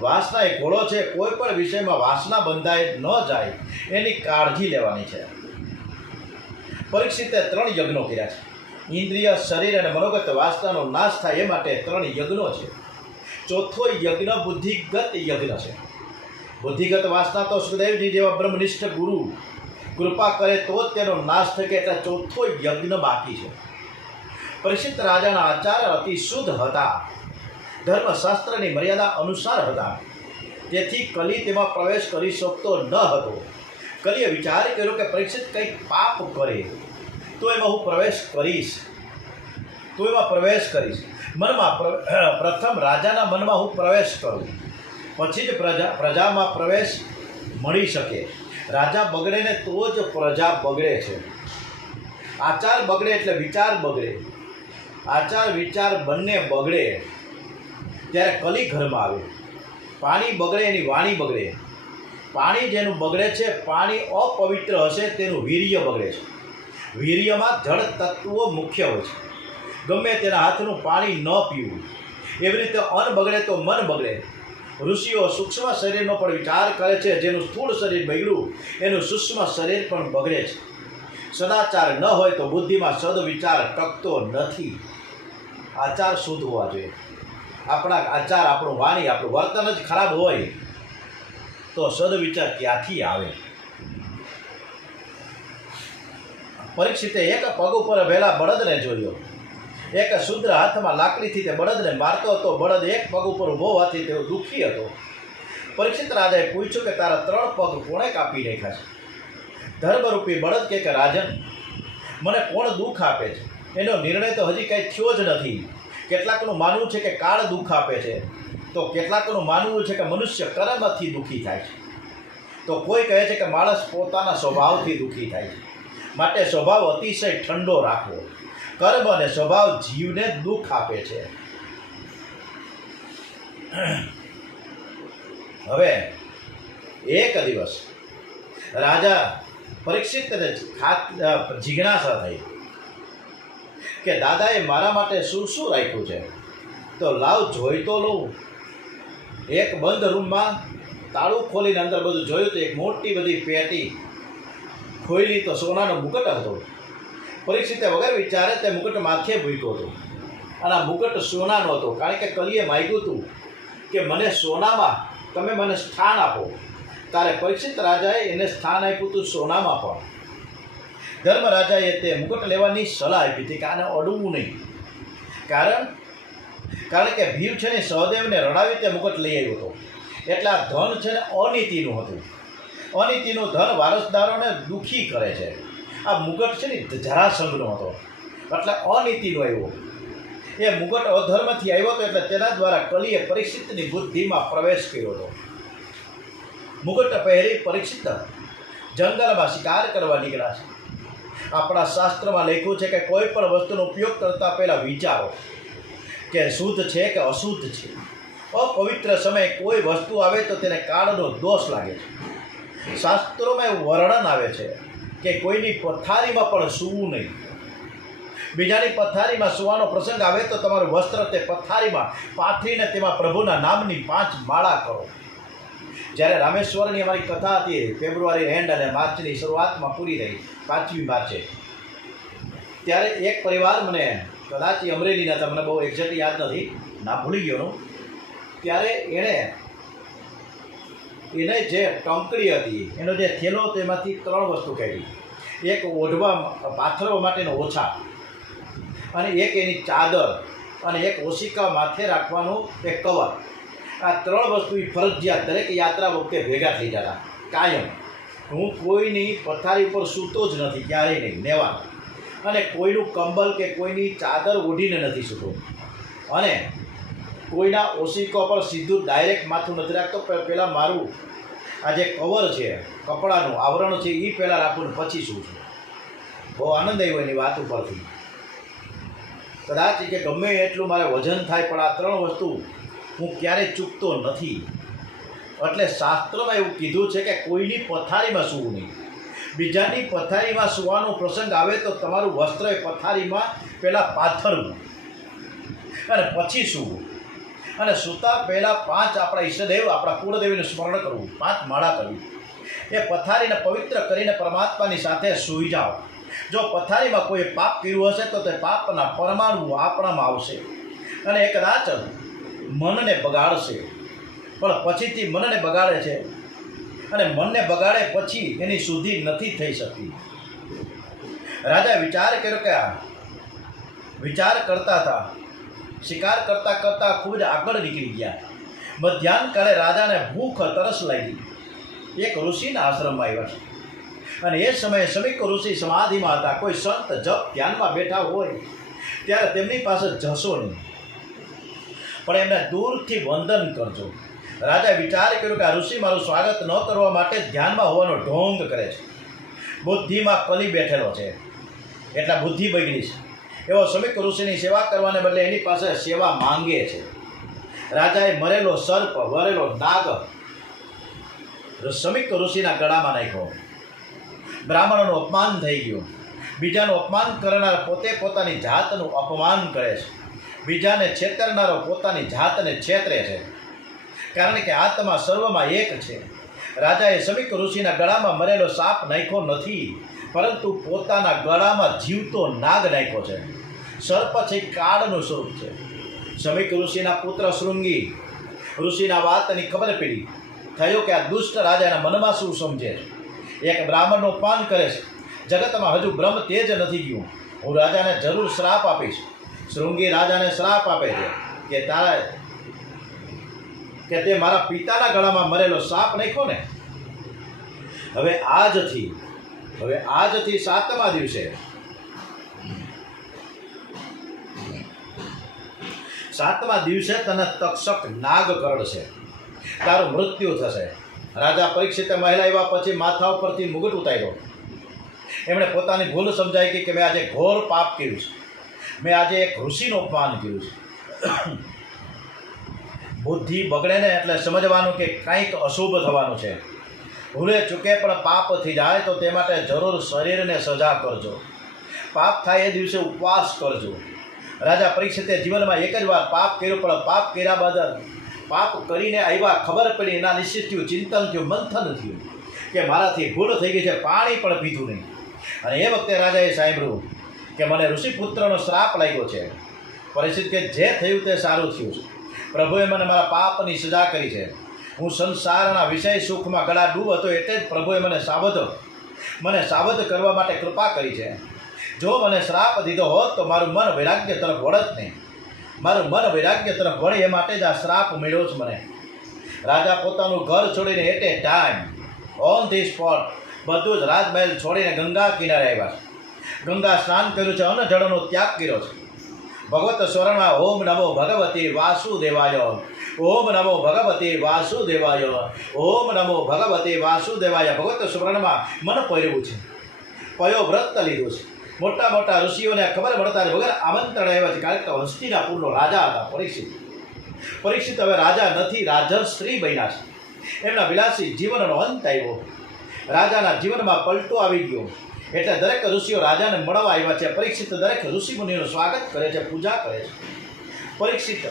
વાસના એ ઘોડો છે, કોઈ પણ વિષયમાં વાસના બંધાય ન જાય એની કાળજી લેવાની છે. પરીક્ષિતે 3 યજ્ઞો કર્યા છે. ઇન્દ્રિય, શરીર અને મનોગત વાસનાનો નાશ થાય એ માટે 3 યજ્ઞો છે. ચોથો યજ્ઞ બુદ્ધિગત યજ્ઞ છે. બુદ્ધિગત વાસના તો સુખદેવજી જેવા બ્રહ્મનિષ્ઠ ગુરુ કૃપા કરે તો જ તેનો નાશ થકે, એટલે ચોથો યજ્ઞ બાકી છે. પરીક્ષિત રાજાના આચાર અતિ શુદ્ધ હતા, ધર્મશાસ્ત્રની મર્યાદા અનુસાર હતા, તેથી કલી તેમાં પ્રવેશ કરી શકતો ન હતો. કલીએ વિચાર કર્યો કે પરીક્ષિત કંઈક પાપ કરે તો એમાં હું પ્રવેશ કરીશ. મનમાં પ્રથમ રાજાના મનમાં હું પ્રવેશ કરું, પછી જ પ્રજામાં પ્રવેશ મળી શકે. રાજા બગડે ને તો જ પ્રજા બગડે છે. આચાર બગડે એટલે વિચાર બગડે. આચાર વિચાર બંને બગડે ત્યારે કલી ઘરમાં આવે. પાણી બગડે એની વાણી બગડે. પાણી જેનું બગડે છે, પાણી અપવિત્ર હશે તેનું વીર્ય બગડે છે. વીર્યમાં જળ તત્વો મુખ્ય હોય છે. ગમે તેના હાથનું પાણી ન પીવું. એવી રીતે અન્ન બગડે તો મન બગડે. ઋષિઓ સૂક્ષ્મ શરીરનો પણ વિચાર કરે છે. જેનું સ્થૂળ શરીર બગડ્યું એનું સૂક્ષ્મ શરીર પણ બગડે છે. સદાચાર ન હોય તો બુદ્ધિમાં સદવિચાર ટકતો નથી. આચાર શુદ્ધ હોવા જોઈએ. આપણા આચાર, આપણું વાણી, આપણું વર્તન જ ખરાબ હોય તો સદવિચાર ક્યાંથી આવે? પરીક્ષિતે એક પગ ઉપર ભેલા બળદને જોયો. એક શુદ્ર હાથમાં લાકડીથી તે બળદને મારતો હતો. બળદ એક પગ ઉપર ઊભો હોવાથી તેઓ દુઃખી હતો. પરીક્ષિત રાજાએ પૂછ્યું કે તારા 3 પગ કોણે કાપી નાખ્યા છે? ધર્મરૂપી બળદ કે રાજન, મને કોણ દુઃખ આપે છે? એનો નિર્ણય તો હજી કંઈ થયો જ નથી. કેટલાકનું માનવું છે કે કાળ દુઃખ આપે છે, તો કેટલાકનું માનવું છે કે મનુષ્ય કર્મથી દુઃખી થાય છે, તો કોઈ કહે છે કે માણસ પોતાના સ્વભાવથી દુઃખી થાય છે. માટે સ્વભાવ અતિશય ઠંડો રાખવો. કર્મ અને સ્વભાવ જીવને દુઃખ આપે છે. હવે એક દિવસ રાજા પરીક્ષિતને જિજ્ઞાસા થઈ કે દાદાએ મારા માટે શું શું રાખ્યું છે, તો લાવ જોઈ તો લઉં. એક બંધ રૂમમાં તાળું ખોલીને અંદર બધું જોયું તો એક મોટી બધી પેટી ખોલી તો સોનાનો મુકટ હતો. પરીક્ષિતે વગર વિચારે તે મુકટ માથે મૂક્યો હતો અને આ મુકટ સોનાનો હતો. કારણ કે કલીએ માગ્યું હતું કે મને સોનામાં તમે મને સ્થાન આપો. ત્યારે પરીક્ષિત રાજાએ એને સ્થાન આપ્યું હતું સોનામાં પણ. ધર્મરાજાએ તે મુકટ લેવાની સલાહ આપી હતી કે આને અડવું નહીં. કારણ કે ભીમ છે ને સહદેવને રડાવી તે મુકટ લઈ આવ્યો હતો. એટલે આ ધન છે ને અનીતિનું હતું. અનીતિનું ધન વારસદારોને દુઃખી કરે છે. આ મુકટ છે ને જરાસંઘનો હતો એટલે અનીતિનો આવ્યો. એ મુકટ અધર્મથી આવ્યો હતો એટલે તેના દ્વારા કલીએ પરીક્ષિતની બુદ્ધિમાં પ્રવેશ કર્યો હતો. મુકટ પહેરી પરીક્ષિત જંગલમાં શિકાર કરવા નીકળ્યા છે. આપણા શાસ્ત્રમાં લખ્યું છે કે કોઈ પણ વસ્તુનો ઉપયોગ કરતાં પહેલાં વિચારો કે શુદ્ધ છે કે અશુદ્ધ છે. અપવિત્ર સમયે કોઈ વસ્તુ આવે તો તેને કાળનો દોષ લાગે છે. શાસ્ત્રોમાં એવું વર્ણન આવે છે કે કોઈની પથારીમાં પણ સૂવું નહીં. બીજાની પથારીમાં સૂવાનો પ્રસંગ આવે તો તમારું વસ્ત્ર તે પથારીમાં પાથરીને તેમાં પ્રભુના નામની 5 માળા કરો. જ્યારે રામેશ્વરની અમારી કથા હતી ફેબ્રુઆરી એન્ડ અને માર્ચની શરૂઆતમાં પૂરી થઈ 5મી માર્ચે, ત્યારે એક પરિવાર મને કદાચ અમરેલીના હતા, મને બહુ એક્ઝેક્ટ યાદ નથી, ના ભૂલી ગયો. ત્યારે એણે જે ટંકડી હતી એનો જે થેલો હતો એમાંથી 3 વસ્તુ કાઢી. એક ઓઢવા પાથરવા માટેનો ઓછા, અને એક એની ચાદર, અને એક ઓશિકા માથે રાખવાનું એક કવર. આ 3 વસ્તુ ફરજિયાત દરેક યાત્રા વખતે ભેગા થઈ જતા કાયમ. હું કોઈની પથારી ઉપર સૂતો જ નથી, ક્યારેય નહીં, નેવા. અને કોઈનું કંબલ કે કોઈની ચાદર ઓઢીને નથી સૂતો, અને કોઈના ઓશિકા પર સીધું ડાયરેક્ટ માથું નથી રાખતો. પહેલાં મારું આ જે કવર છે, કપડાનું આવરણ છે, એ પહેલાં રાખું ને પછી સૂવું છું. બહુ આનંદ આવ્યો એની વાત ઉપરથી. કદાચ કે ગમે એટલું મારે વજન થાય પણ આ 3 વસ્તુ હું ક્યારેય ચૂકતો નથી. એટલે શાસ્ત્રમાં એવું કીધું છે કે કોઈની પથારીમાં સૂવું નહીં. બીજાની પથારીમાં સૂવાનો પ્રસંગ આવે તો તમારું વસ્ત્ર એ પથારીમાં પહેલાં પાથરવું અને પછી સૂવું. અને સૂતા પહેલાં 5 આપણા ઈષ્ટદેવ, આપણા કુળદેવીનું સ્મરણ કરવું, 5 માળા કરવી. એ પથારીને પવિત્ર કરીને પરમાત્માની સાથે સૂઈ જાઓ. જો પથારીમાં કોઈ પાપ કર્યું હશે તો તે પાપના પરમાણુ આપણામાં આવશે અને એ કદાચ મનને બગાડશે. પણ પછીથી મનને બગાડે છે, અને મનને બગાડે પછી એની શુદ્ધિ નથી થઈ શકતી. રાજાએ વિચાર કર્યો કે વિચાર કરતા હતા, શિકાર કરતાં કરતાં ખૂબ જ આગળ નીકળી ગયા. મધ્યાહન કાળે રાજાને ભૂખ તરસ લાગી. એક ઋષિના આશ્રમમાં આવ્યા છે, અને એ સમયે સમીક ઋષિ સમાધિમાં હતા. કોઈ સંત જપ ધ્યાનમાં બેઠા હોય ત્યારે તેમની પાસે જશો નહીં, પણ એમને દૂરથી વંદન કરજો. રાજાએ વિચાર કર્યો કે આ ઋષિ મારું સ્વાગત ન કરવા માટે ધ્યાનમાં હોવાનો ઢોંગ કરે છે, બુદ્ધિમાં કલી બેઠેલો છે, એટલા બુદ્ધિ બગડી છે. એવો શમીક ઋષિની સેવા કરવાને બદલે એની પાસે સેવા માંગે છે. રાજાએ મરેલો સર્પ, વરેલો નાગ શમીક ઋષિના ગળામાં નાખ્યો. બ્રાહ્મણોનું અપમાન થઈ ગયું. બીજાનું અપમાન કરનાર પોતે પોતાની જાતનું અપમાન કરે છે, બીજાને છેતરનારો પોતાની જાતને છેતરે છે, કારણ કે આત્મા સર્વમાં એક છે. રાજાએ શમીક ઋષિના ગળામાં મરેલો સાપ નાખ્યો નથી, પરંતુ પોતાના ગળામાં જીવતો નાગ નાખ્યો છે. સર્પ છે કાળનું સ્વરૂપ છે. શમીક ઋષિના પુત્ર શૃંગી ઋષિના વાતની ખબર પડી. થયું કે આ દુષ્ટ રાજાના મનમાં શું સમજે છે. એક બ્રાહ્મણનું અપમાન કરે છે. જગતમાં હજુ બ્રહ્મ તેજ નથી ગયું. હું રાજાને જરૂર શ્રાપ આપીશ. શૃંગી રાજાને શ્રાપ આપે છે કે તે મારા પિતાના ગળામાં મરેલો સાપ નાખ્યો ને. હવે આજથી 7મા દિવસે 7મા દિવસે તને તક્ષક નાગ કરડશે, તારું મૃત્યુ થશે. રાજા પરીક્ષિતે મહિલા આવ્યા પછી માથા ઉપરથી મુગટ ઉતાર્યો. એમણે પોતાની ભૂલ સમજાઈ કે મેં આજે ઘોર પાપ કર્યું છે, મેં આજે એક ઋષિનું અપમાન કર્યું છે. બુદ્ધિ બગડે ને એટલે સમજવાનું કે કંઈક અશુભ થવાનું છે. ભૂલે ચૂકે પણ પાપ થઈ જાય તો તે માટે જરૂર શરીરને સજા કરજો. પાપ થાય એ દિવસે ઉપવાસ કરજો. રાજા પરીક્ષિતે જીવનમાં એક જ વાર પાપ કર્યું, પણ પાપ કર્યા બાદ પાપ કરીને આવ્યા, ખબર પડી, એના નિશ્ચિત થયું, ચિંતન થયું, મંથન થયું કે મારાથી ભૂલ થઈ ગઈ છે, પાણી પણ પીધું નહીં. અને એ વખતે રાજાએ સાંભળ્યું કે મને ઋષિપુત્રનો શ્રાપ લાગ્યો છે. પરિસ્થિતિ કે જે થયું તે સારું થયું છે. પ્રભુએ મને મારા પાપની સજા કરી છે. હું સંસારના વિષય સુખમાં ગળા ડૂબ હતો, એટલે જ પ્રભુએ મને સાવધ કરવા માટે કૃપા કરી છે. જો મને શ્રાપ દીધો હોત તો મારું મન વૈરાગ્ય તરફ વળત નહીં. મારું મન વૈરાગ્ય તરફ વળે એ માટે જ આ શ્રાપ મળ્યો છે મને. રાજા પોતાનું ઘર છોડીને at a time on the spot બધું જ રાજમહેલ છોડીને ગંગા કિનારે આવ્યા છે. ગંગા સ્નાન કર્યું છે, અન્ન જળનો ત્યાગ કર્યો છે. ભગવત સ્વરણમાં ઓમ નમો ભગવતી વાસુદેવાય, ઓમ નમો ભગવતી વાસુદેવાય, ઓમ નમો ભગવતી વાસુદેવાય. ભગવત સ્વરણમાં મન પહેરવું છે, પયો વ્રત લીધું છે. મોટા મોટા ઋષિઓને ખબર મળતા વગર આમંત્રણ આવ્યા છે, કારણ કે હસ્તિનાપુરનો રાજા હતા પરીક્ષિત હવે રાજા નથી, રાજશ્રી બન્યા છે. એમના વિલાસી જીવનનો અંત આવ્યો. રાજાના જીવનમાં પલટો આવી ગયો. એટલે દરેક ઋષિઓ રાજાને મળવા આવ્યા છે. પરીક્ષિત દરેક ઋષિ મુનિનું સ્વાગત કરે છે, પૂજા કરે છે. પરીક્ષિત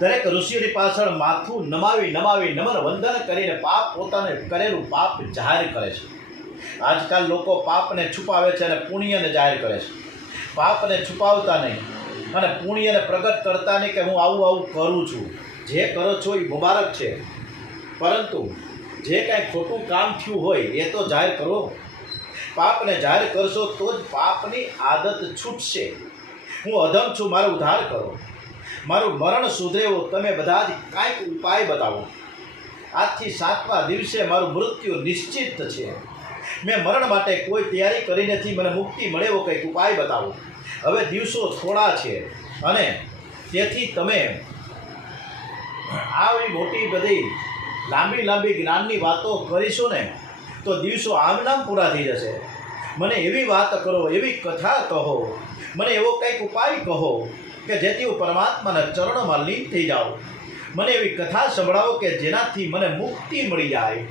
દરેક ઋષિઓની પાછળ માથું નમન વંદન કરીને પોતાને કરેલું પાપ જાહેર કરે છે. આજકાલ લોકો પાપને છુપાવે છે અને પુણ્યને જાહેર કરે છે. પાપને છુપાવતા નહીં અને પુણ્યને પ્રગટ કરતા નહીં કે હું આવું કરું છું. જે કરો છો એ મુબારક છે, પરંતુ જે કાંઈ ખોટું કામ થયું હોય એ તો જાહેર કરો. પાપને જાહેર કરશો તો જ પાપની આદત છૂટશે. હું અધમ છું, મારો ઉદ્ધાર કરો. મારું મરણ સુધરે એવો તમે બધા જ કાંઈક ઉપાય બતાવો. આજથી 7મા દિવસે મારું મૃત્યુ નિશ્ચિત છે. મેં મરણ માટે કોઈ તૈયારી કરી નથી. મને મુક્તિ મળે એવો કંઈક ઉપાય બતાવો. હવે દિવસો થોડા છે અને તેથી તમે આવી મોટી બધી લાંબી જ્ઞાનની વાતો કરીશું ને તો દિવસો આમનામ પૂરા થઈ જશે. મને એવી વાત કરો, એવી કથા કહો, મને એવો કંઈક ઉપાય કહો કે જેથી હું પરમાત્માના ચરણોમાં લીન થઈ જાઉં. મને એવી કથા સંભળાવો કે જેનાથી મને મુક્તિ મળી જાય.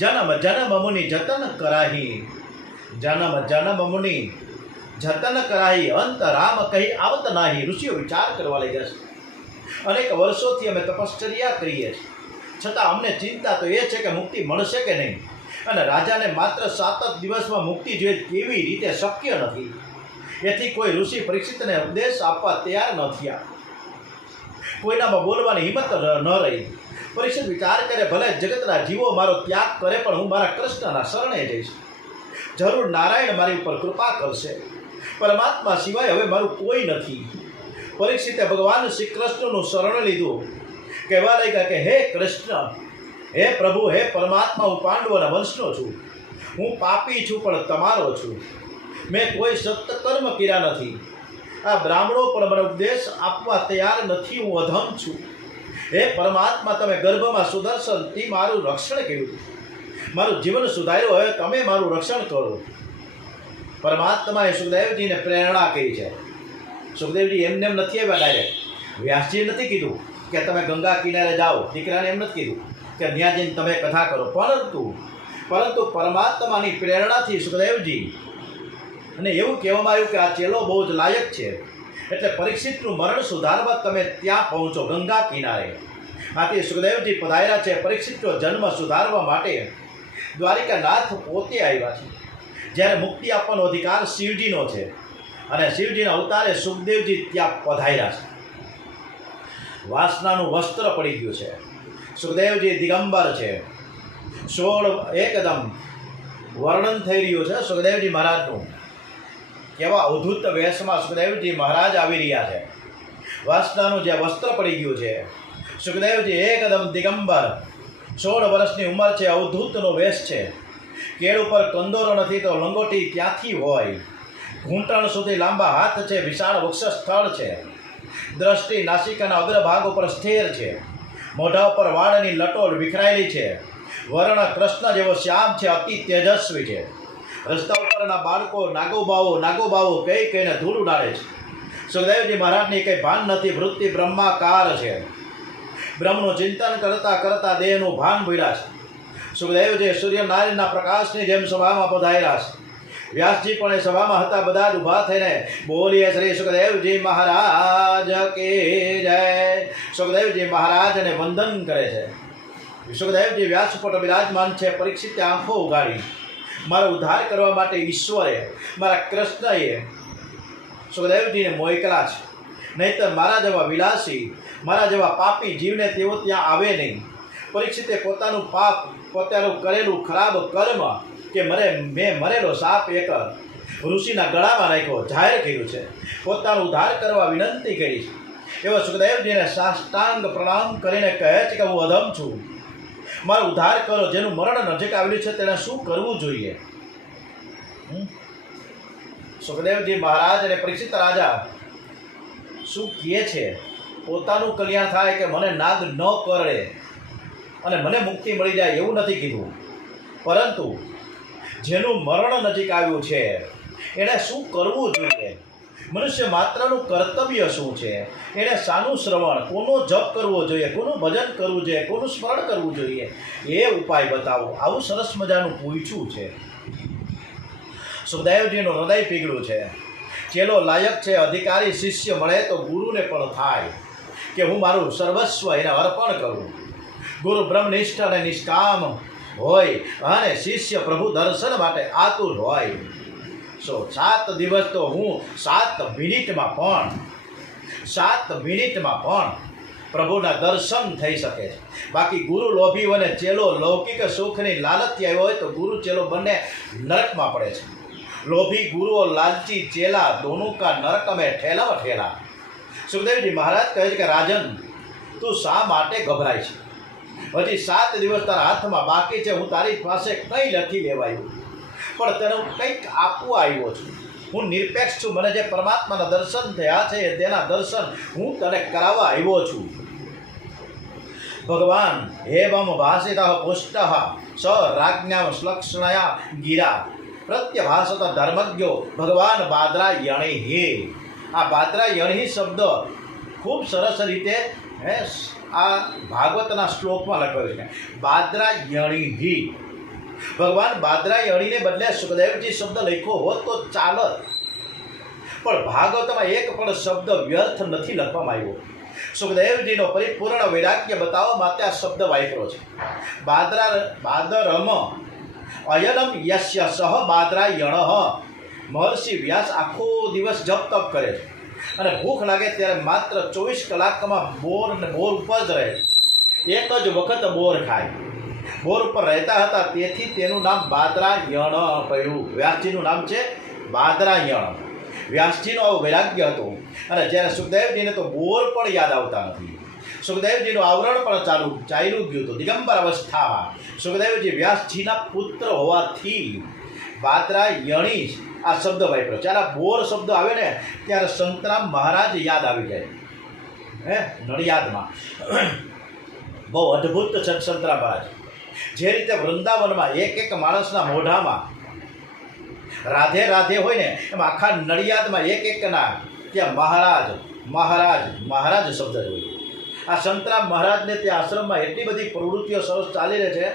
જન્મ મુનિ જતન કરાહી, જન્મ મુનિ જતન કરાહી, અંત રામ કહી આવત નાહી. ઋષિઓ વિચાર કરવા લઈ જશે. અનેક વર્ષોથી અમે તપશ્ચર્યા કરીએ છીએ, છતાં અમને ચિંતા તો એ છે કે મુક્તિ મળશે કે નહીં. અને રાજાને માત્ર 7 જ દિવસમાં મુક્તિ જોઈએ કેવી રીતે શક્ય નથી. એથી કોઈ ઋષિ પરીક્ષિતને ઉપદેશ આપવા તૈયાર ન થયા. કોઈનામાં બોલવાની હિંમત ન રહી. પરીક્ષિત વિચાર કરે, ભલે જગતના જીવો મારો ત્યાગ કરે પણ હું મારા કૃષ્ણના શરણે જઈશ. જરૂર નારાયણ મારી ઉપર કૃપા કરશે. પરમાત્મા સિવાય હવે મારું કોઈ નથી. પરીક્ષિતે ભગવાન શ્રી કૃષ્ણનું શરણ લીધું. કહેવા લાગ્યા કે હે કૃષ્ણ, હે પ્રભુ, હે પરમાત્મા, હું પાંડવોના વંશનો છું. હું પાપી છું પણ તમારો છું. મેં કોઈ સત્કર્મ કર્યા નથી. આ બ્રાહ્મણો પણ મને ઉપદેશ આપવા તૈયાર નથી. હું અધમ છું. હે પરમાત્મા, તમે ગર્ભમાં સુદર્શનથી મારું રક્ષણ કર્યું, મારું જીવન સુધાર્યું, હવે તમે મારું રક્ષણ કરો. પરમાત્માએ સુખદેવજીને પ્રેરણા કરી છે. સુખદેવજી એમને એમ નથી આવ્યા ડાયરેક્ટ. વ્યાસજીએ નથી કીધું કે તમે ગંગા કિનારે જાઓ, દીકરાને એમ નથી કીધું કે ત્યાં જઈને તમે કથા કરો, પરંતુ પરમાત્માની પ્રેરણાથી સુખદેવજી અને એવું કહેવામાં આવ્યું કે આ ચેલો બહુ જ લાયક છે, એટલે પરીક્ષિતનું મરણ સુધારવા તમે ત્યાં પહોંચો ગંગા કિનારે. આથી સુખદેવજી પધાર્યા છે પરીક્ષિતનો જન્મ સુધારવા માટે. દ્વારિકાનાથ પોતે આવ્યા છે. જ્યારે મુક્તિ આપવાનો અધિકાર શિવજીનો છે અને શિવજીના અવતારે સુખદેવજી ત્યાં પધાર્યા છે. વાસનાનું વસ્ત્ર પડી ગયું છે. સુખદેવજી દિગંબર છે. 16 એકદમ વર્ણન થઈ રહ્યું છે સુખદેવજી મહારાજનું. કેવા અદ્ભુત વેશમાં સુખદેવજી મહારાજ આવી રહ્યા છે. વાસનાનું જે વસ્ત્ર પડી ગયું છે. સુખદેવજી એકદમ દિગંબર, 16 વર્ષની ઉંમર છે, અવધૂતનો વેશ છે. કેળ ઉપર કંદોરો નથી તો લંગોટી ક્યાંથી હોય. ઘૂંટણ સુધી લાંબા હાથ છે, વિશાળ વક્ષ સ્થળ છે. દ્રષ્ટિ નાસિકાના અગ્રભાગ ઉપર સ્થિર છે. મોઢા ઉપર વાળની લટોલ વિખરાયેલી છે. વર્ણ કૃષ્ણ જેવો શ્યામ છે, અતિ તેજસ્વી છે. રસ્તા ઉપરના બાળકો નાગોબાઓ કહીને ધૂળ ઉડાડે છે. સુખદેવજી મહારાજની કંઈ ભાન નથી. વૃત્તિ બ્રહ્માકાર છે. બ્રહ્મનું ચિંતન કરતાં કરતાં દેહનું ભાન ભૂલ્યા છે. સુખદેવજી સૂર્યનારાયણના પ્રકાશની જેમ સભામાં પધાર્યા છે. વ્યાસજી પણ એ સભામાં હતા. બધા જ ઊભા થઈને બોલીએ શ્રી સુખદેવજી મહારાજ કે જય. સુખદેવજી મહારાજને વંદન કરે છે. સુખદેવજી વ્યાસ ઉપર બિરાજમાન છે. પરીક્ષિતે આંખો ઉગાડી. મારો ઉદ્ધાર કરવા માટે ઈશ્વરે, મારા કૃષ્ણએ સુખદેવજીને મોકલા છે. નહીંતર મારા જેવા વિલાસી, મારા જેવા પાપી જીવને તેઓ ત્યાં આવે નહીં. પરીક્ષિતે પોતાનું પાપ, પોતાનું કરેલું ખરાબ કર્મ કે મેં મરેલો સાપ એક ઋષિના ગળામાં રાખ્યો જાહેર કર્યું છે. પોતાનો ઉદ્ધાર કરવા વિનંતી કરી છે. એવા સુખદેવજીને સાષ્ટાંગ પ્રણામ કરીને કહે છે કે હું અધમ છું, મારો ઉદ્ધાર કરો. જેનું મરણ નજીક આવેલું છે તેને શું કરવું જોઈએ? સુખદેવજી મહારાજ અને પરીક્ષિત રાજા શું કહે છે? પોતાનું કલ્યાણ થાય કે મને નાગ ન કરડે અને મને મુક્તિ મળી જાય એવું નથી કીધું, પરંતુ જેનું મરણ નજીક આવ્યું છે એણે શું કરવું જોઈએ? મનુષ્ય માત્રનું કર્તવ્ય શું છે? એણે શાનું શ્રવણ, કોનો જપ કરવો જોઈએ, કોનું ભજન કરવું જોઈએ, કોનું સ્મરણ કરવું જોઈએ, એ ઉપાય બતાવો. આવું સરસ મજાનું પૂછ્યું છે. સુખદેવજીનું હૃદય પીગળું છે. ચેલો લાયક છે. અધિકારી શિષ્ય મળે તો ગુરુને પણ થાય કે હું મારું સર્વસ્વ એને અર્પણ કરું. ગુરુ બ્રહ્મનિષ્ઠ અને નિષ્કામ હોય અને શિષ્ય પ્રભુ દર્શન માટે આતુર હોય. 7 દિવસ તો હું 7 મિનિટમાં પણ પ્રભુના દર્શન થઈ શકે છે. બાકી ગુરુ લોભી અને ચેલો લૌકિક સુખની લાલચથી આવ્યો હોય તો ગુરુ ચેલો બંને નરકમાં પડે છે. લોભી ગુરુઓ, લાલચી ચેલા, દોનું કા નરક में ઠેલા. સુખદેવજી મહારાજ કહે છે કે રાજન, તું શા માટે ગભરાય છે? હજી 7 દિવસ તારા હાથમાં બાકી છે. હું તારી પાસે કંઈ નથી લેવાયું, પણ તને હું કંઈક આપવા આવ્યો છું. હું નિરપેક્ષ છું. મને જે પરમાત્માના દર્શન થયા છે તેના દર્શન હું તને કરાવવા આવ્યો છું. ભગવાન એવમ ભાષિત પુષ્ટ સ રાજ્ઞા શ્લક્ષણયા ગિરા પ્રત્યભાષત ધર્મજ્ઞો ભગવાન બાદરા યણિ. આ બાદરા યણિ શબ્દ ખૂબ સરસ રીતે આ ભાગવતના શ્લોકમાં લખ્યો છે. બાદરા યણિ. ભગવાન બાદરા યણીને બદલે સુખદેવજી શબ્દ લખ્યો હોત તો ચાલત, પણ ભાગવતમાં એક પણ શબ્દ વ્યર્થ નથી લખવામાં આવ્યો. સુખદેવજીનો પરિપૂર્ણ વૈરાગ્ય બતાવવા માટે આ શબ્દ વાપર્યો છે. બાદરમ અયનમ યસ્ય સહ બાદરા યણ. મહર્ષિ વ્યાસ આખો દિવસ જપ તપ કરે છે અને ભૂખ લાગે ત્યારે માત્ર 24 કલાકમાં બોર ઉપર જ રહે છે. એક જ વખત બોર ખાય. બોર ઉપર રહેતા હતા, તેથી તેનું નામ બાદરા યણ પડ્યું. વ્યાસજીનું નામ છે બાદરા યણ. વ્યાસજીનો આવો વૈરાગ્ય હતો. અને જ્યારે સુખદેવજીને તો બોર પણ યાદ આવતા નથી. સુખદેવજીનું આવરણ પણ ચાલ્યું ગયું હતું. દિગંબર અવસ્થામાં સુખદેવજી વ્યાસજીના પુત્ર હોવાથી બાદરા યણી આ શબ્દ વાપર્યો. જ્યારે બોર શબ્દ આવે ને ત્યારે સંતરામ મહારાજ યાદ આવી જાય નડિયાદમાં. બહુ અદ્ભુત છે સંતરામ મહારાજ. જે રીતે વૃંદાવનમાં એક માણસના મોઢામાં રાધે રાધે હોય ને એમ આખા નડિયાદમાં એકના ત્યાં મહારાજ મહારાજ મહારાજ શબ્દ જ હોય. આ સંતરામ મહારાજને ત્યાં આશ્રમમાં એટલી બધી પ્રવૃત્તિઓ સરસ ચાલી રહી છે,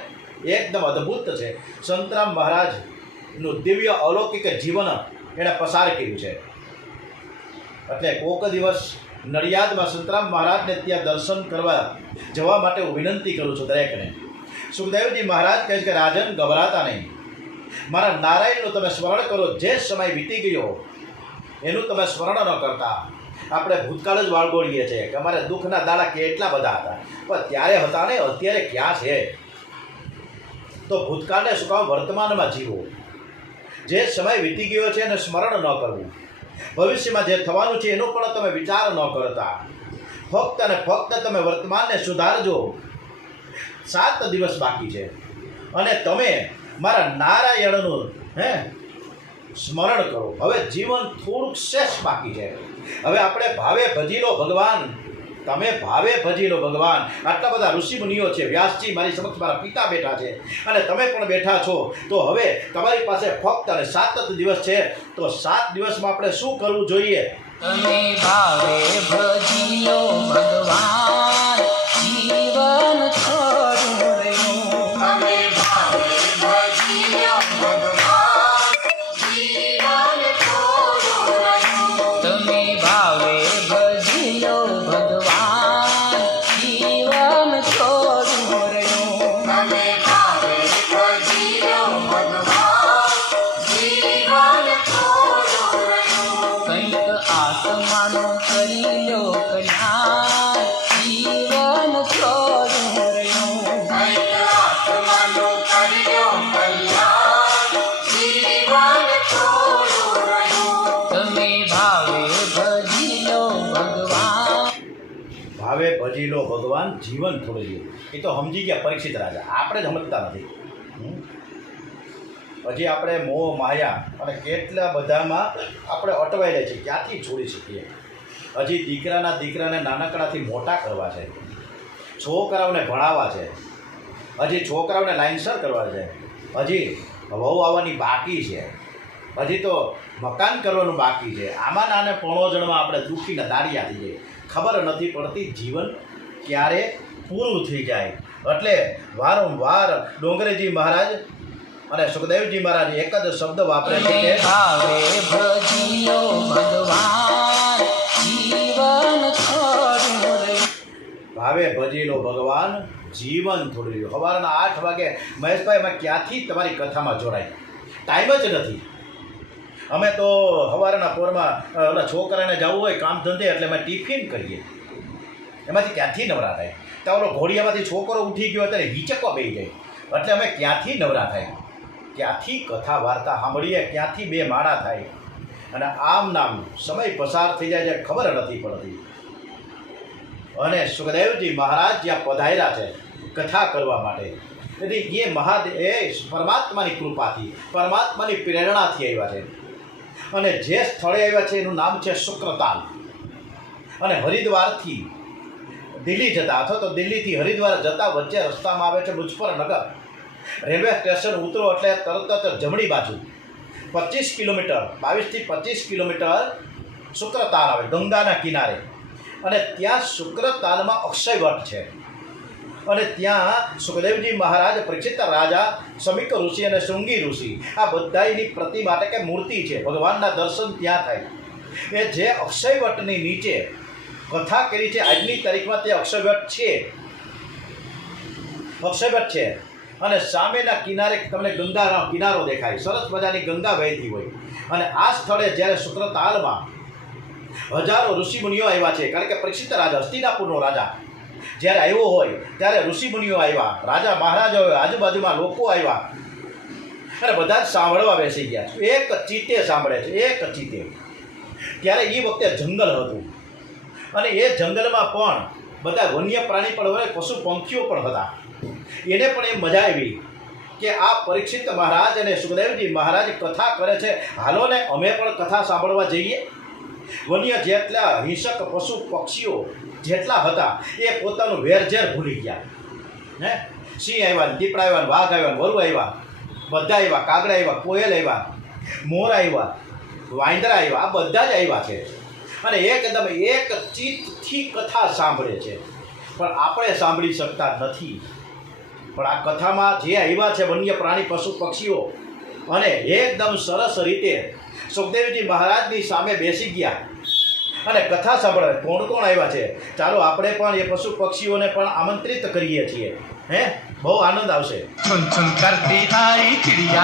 એકદમ અદ્ભુત છે. સંતરામ મહારાજનું દિવ્ય અલૌકિક જીવન એણે પસાર કર્યું છે. એટલે કોઈક દિવસ નડિયાદમાં સંતરામ મહારાજને ત્યાં દર્શન કરવા જવા માટે હું વિનંતી કરું છું દરેકને. સુખદેવજી મહારાજ કહે છે કે રાજન, ગભરાતા નહીં, મારા નારાયણનું તમે સ્મરણ કરો. જે સમય વીતી ગયો એનું તમે સ્મરણ ન કરતા. આપણે ભૂતકાળ જ વાળગોળીએ છીએ કે અમારે દુઃખના દાડા કેટલા બધા હતા, પણ ત્યારે હતા ને, અત્યારે ક્યાં છે? તો ભૂતકાળને શું કામ વર્તમાનમાં જીવો. જે સમય વીતી ગયો છે એને સ્મરણ ન કરવું. ભવિષ્યમાં જે થવાનું છે એનો પણ તમે વિચાર ન કરતા. ફક્ત અને ફક્ત તમે વર્તમાનને સુધારજો. 7 દિવસ બાકી છે અને તમે મારા નારાયણનું સ્મરણ કરો. હવે જીવન થોડુંક શેષ બાકી છે. હવે આપણે ભાવે ભજી લો ભગવાન. તમે ભાવે ભજી લો ભગવાન. આટલા બધા ઋષિમુનિઓ છે, વ્યાસજી મારી સમક્ષ મારા પિતા બેઠા છે અને તમે પણ બેઠા છો. તો હવે તમારી પાસે ફક્ત અને 7 દિવસ છે. તો 7 દિવસમાં આપણે શું કરવું જોઈએ? તમે ભાવે ભજી લો ભગવાન, જીવન થોડું રહ્યું. તમે ભાવે ભજી લો ભગવાન, જીવન થોડું રહ્યું. તમે ભાવે ભજી લો ભગવાન, જીવન થોડું રહ્યું. તમે ભાવે ભજી લો ભગવાન, જીવન થોડું રહ્યું. કંઈક આત્માનો કરી લો કલ્યાણ, જીવન થોડું રહ્યું. કંઈક આત્માનો કરી લો કલ્યાણ, જીવન થોડું રહ્યું. તમે ભાવે ભજી લો ભગવાન. ભાવે ભજી લો ભગવાન, જીવન થોડું જીવો. એ તો સમજી ગયા પરીક્ષિત રાજા, આપણે જ સમજતા નથી. હજી આપણે મોહ માયા અને કેટલા બધામાં આપણે અટવાયેલા છીએ. ક્યાંથી છોડી શકીએ? હજી દીકરાને નાનકડાથી મોટા કરવા છે, છોકરાઓને ભણાવવા છે, હજી છોકરાઓને લાઇનસર કરવા છે, હજી વહુ આવવાની બાકી છે, હજી તો મકાન કરવાનું બાકી છે. આમાં નાને પણોજણમાં આપણે દુઃખીને દાડિયા થઈ જઈએ. ખબર નથી પડતી જીવન ક્યારે પૂરું થઈ જાય. એટલે વારંવાર ડોંગરેજી મહારાજ અને સુખદેવજી મહારાજ એક જ શબ્દ વાપરે છે કે ભાવે ભજી લો ભગવાન, જીવન થોડું રહ્યું. ભાવે ભજી લો ભગવાન, જીવન થોડું રહ્યું. સવારના 8 વાગે મહેશભાઈ અમે ક્યાંથી તમારી કથામાં જોડાય? ટાઈમ જ નથી. અમે તો સવારના પોરમાં ઓલા છોકરાને જવું હોય કામ ધંધે એટલે અમે ટિફિન કરીએ. એમાંથી ક્યાંથી નવરા થાય? તો ઓલો ઘોડિયામાંથી છોકરો ઉઠી ગયો ત્યારે હિચકવા બેસી જાય. એટલે અમે ક્યાંથી નવરા થાય? ક્યાંથી કથા વાર્તા સાંભળીએ? ક્યાંથી બે માળા થાય? અને આમ નામ સમય પસાર થઈ જાય છે, ખબર નથી પડતી. અને સુખદેવજી મહારાજ જ્યાં પધાર્યા છે કથા કરવા માટે, એટલે એ પરમાત્માની કૃપાથી, પરમાત્માની પ્રેરણાથી આવ્યા છે. અને જે સ્થળે આવ્યા છે એનું નામ છે શુક્રતાલ. અને હરિદ્વારથી દિલ્હી જતા અથવા તો દિલ્હીથી હરિદ્વાર જતા વચ્ચે રસ્તામાં આવે છે મુઝફ્ફરનગર. રેલવે સ્ટેશન ઉતરો એટલે તરત જ જમણી બાજુ 25 કિલોમીટર, 22 થી 25 કિલોમીટર શુક્રતાલ આવે, ગંગાના કિનારે. અને ત્યાં શુક્રતાલમાં અક્ષયવટ છે. અને ત્યાં સુખદેવજી મહારાજ, પરીક્ષિત રાજા, સમીક ઋષિ અને શૃંગી ઋષિ આ બધાની પ્રતિમા એટલે કે મૂર્તિ છે. ભગવાનના દર્શન ત્યાં થાય. એ જે અક્ષયવટની નીચે કથા કરી છે આજની તારીખમાં તે અક્ષયવટ છે. અને સામેના કિનારે તમને ગંગાનો કિનારો દેખાય, સરસ મજાની ગંગા વહેતી હોય. અને આ સ્થળે જ્યારે શુક્રતાલમાં હજારો ઋષિમુનિઓ આવ્યા છે, કારણ કે પરીક્ષિત રાજા, હસ્તિનાપુરનો રાજા જ્યારે આવ્યો હોય ત્યારે ઋષિમુનિઓ આવ્યા, રાજા મહારાજાઓ, આજુબાજુમાં લોકો આવ્યા અને બધા જ સાંભળવા બેસી ગયા. એક ચીતે સાંભળે છે, એક ચીતે. ત્યારે એ વખતે જંગલ હતું અને એ જંગલમાં પણ બધા વન્ય પ્રાણી પણ હોય, પશુ પંખીઓ પણ હતા. એને પણ એ મજા આવી કે આ પરીક્ષિત મહારાજ અને સુખદેવજી મહારાજ કથા કરે છે, હાલો ને અમે પણ કથા સાંભળવા જઈએ. વન્ય જેટલા હિંસક પશુ પક્ષીઓ જેટલા હતા એ પોતાનું વેરઝેર ભૂલી ગયા હે સિંહ આવ્યા, દીપડા આવ્યા, વાઘ આવ્યા, વરુ આવ્યા, બધા આવ્યા, કાગડા આવ્યા, કોયલ આવ્યા, મોર આવ્યા, વાંદરા આવ્યા, આ બધા જ આવ્યા છે અને એકદમ એક ચિત્તથી કથા સાંભળે છે. પણ આપણે સાંભળી શકતા નથી. પણ આ કથામાં જે આવ્યા છે વન્ય પ્રાણી પશુ પક્ષીઓ અને એકદમ સરસ રીતે સુખદેવજી મહારાજની સામે બેસી ગયા અને કથા સાંભળે. કોણ કોણ આવ્યા છે ચાલો આપણે પણ એ પશુ પક્ષીઓને પણ આમંત્રિત કરીએ છીએ. હે બહુ આનંદ આવશે. चुन चुन करती आई चिड़िया,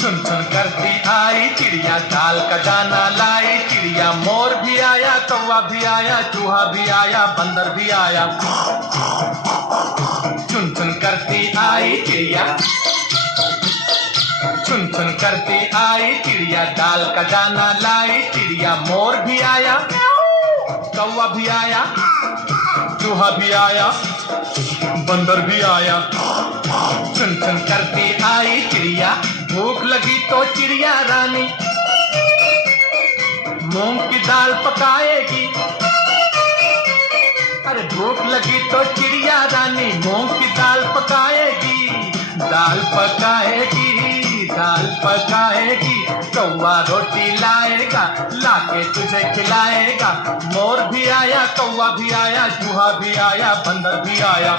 चुन चुन करती आई चिड़िया, दाल का दाना लाई चिड़िया, मोर भी आया, कौवा भी आया, चूहा भी आया, बंदर भी आया. चुन चुन करती आई चिड़िया, चुन चुन करती आई चिड़िया, दाल का दाना लाई चिड़िया, मोर भी आया, कौवा भी आया, चूहा भी आया, बंदर भी आया. चुन चुन करती आई चिड़िया, भूख लगी तो चिड़िया रानी मूंग की दाल पकाएगी. अरे भूख लगी तो चिड़िया रानी मूंग की दाल पकाएगी. दाल पकाएगी, दाल पकाएगी, कौवा रोटी लाएगा, लाके तुझे खिलाएगा. मोर भी आया, कौवा भी आया, चूहा भी आया, बंदर भी आया.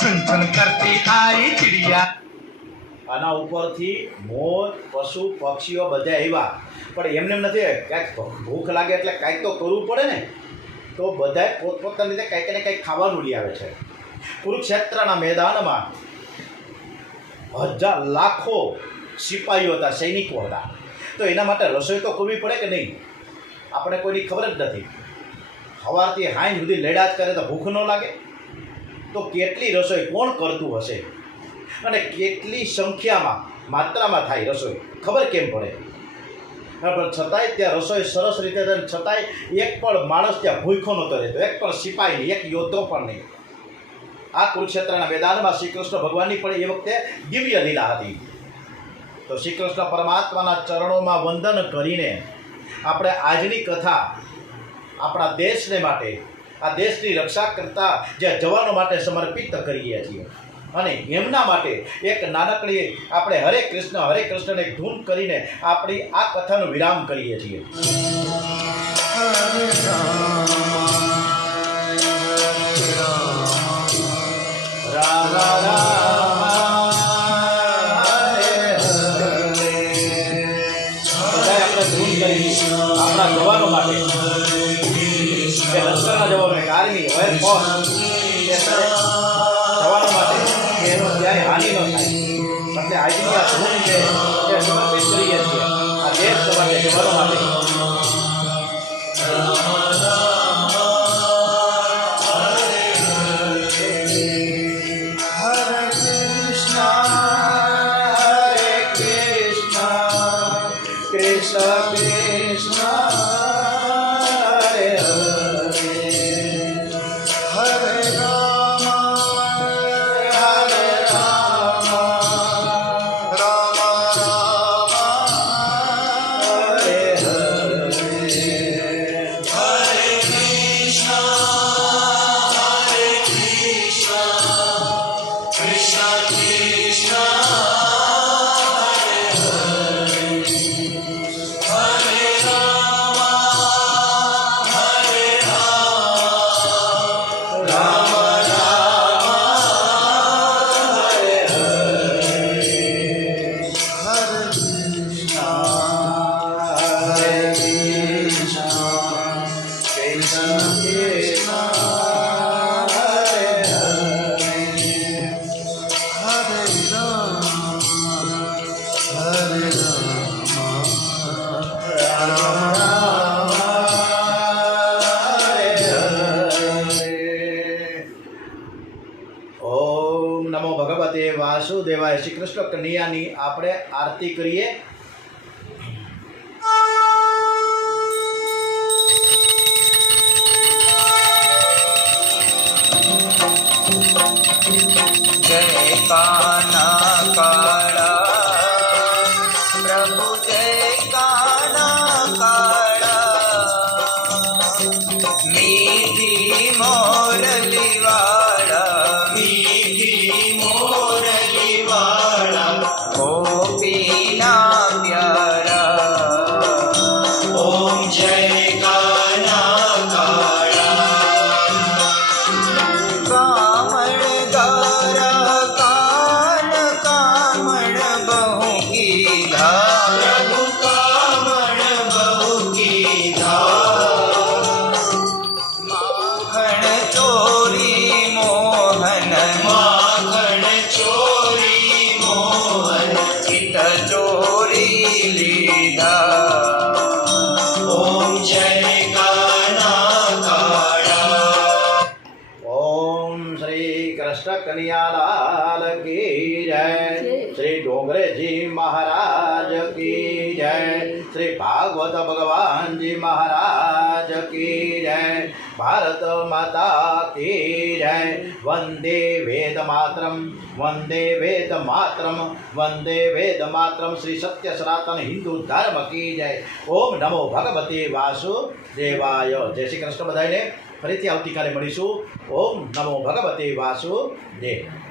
चुन चुन करती आई चिड़िया. આના ઉપરથી મોર પશુ પક્ષીઓ બધા આવ્યા પણ એમને એમ નથી. કાંઈક ભૂખ લાગે એટલે કાંઈક તો કરવું પડે ને, તો બધાએ પોતપોતાની રીતે કંઈક ને કંઈક ખાવાનું લઈ આવે છે. કુરુક્ષેત્રના મેદાનમાં લાખો સિપાહીઓ હતા, સૈનિકો હતા, તો એના માટે રસોઈ તો કરવી પડે કે નહીં? આપણે કોઈની ખબર જ નથી. સવારથી હાંજ સુધી લડ્યા જ કરે તો ભૂખ ન લાગે? તો કેટલી રસોઈ કોણ કરતું હશે અને કેટલી સંખ્યામાં માત્રામાં થાય રસોઈ ખબર કેમ પડે? પણ છતાંય ત્યાં રસોઈ સરસ રીતે થાય, છતાંય એક પણ માણસ ત્યાં ભૂખ્યો નહોતો રહેતો, એક પણ સિપાહી નહીં, એક યોદ્ધો પણ નહીં. આ કુરુક્ષેત્રના મેદાનમાં શ્રી કૃષ્ણ ભગવાનની પણ એ વખતે દિવ્ય લીલા હતી. તો શ્રી કૃષ્ણ પરમાત્માના ચરણોમાં વંદન કરીને આપણે આજની કથા આપણા દેશને માટે, આ દેશની રક્ષા કરતા જે જવાનો માટે સમર્પિત કરીએ છીએ અને એમના માટે એક નાનકડી આપણે હરે કૃષ્ણને એક ધૂન કરીને આપણી આ કથાનો વિરામ કરીએ છીએ. રામ રામ આપણે ધૂન કરી આપણા જવાનો માટે, કે લશ્કરના જવાનો, આર્મી, એરફોર્સ, જવાનો માટે એનો ક્યાંય હાનિ ન થાય. એટલે આજની આ ધૂન છે એ સમર્પિત કરીએ છીએ આ દેશ માટે, જવાનો માટે. વાસુદેવાય. શ્રી કૃષ્ણ કનૈયાની આપણે આરતી કરીએ. जय कान्हा काला प्रभु जय कान्हा काला मीठी मोर ગોપીના પ્યારા ઓમ જય કાના કાળા કામણ ગારા કાન કામણ બહુ કીધા પ્રભુ કામણ બહુ કીધા માખણ ચોરી મોહન માખણ ચોરી મોહન ચિત ચોરી લીધા ઓમ જય કાના કાળા ઓમ શ્રી કૃષ્ણ કનૈયાલાલ કી જય શ્રી ડોંગરેજી મહારાજ કી જય શ્રી ભાગવત ભગવાનજી મહારાજ કી જય ભારત માતા કી જય વંદે વેદ માતરમ વંદે વેદ માતરમ વંદે વેદ માતરમ શ્રી સત્ય સનાતન હિન્દુ ધર્મ કી જય ઓમ નમો ભગવતે વાસુદેવાય જય શ્રી કૃષ્ણ બધાને ફરીથી આવતીકાલે મળીશું ઓમ નમો ભગવતે વાસુદેવ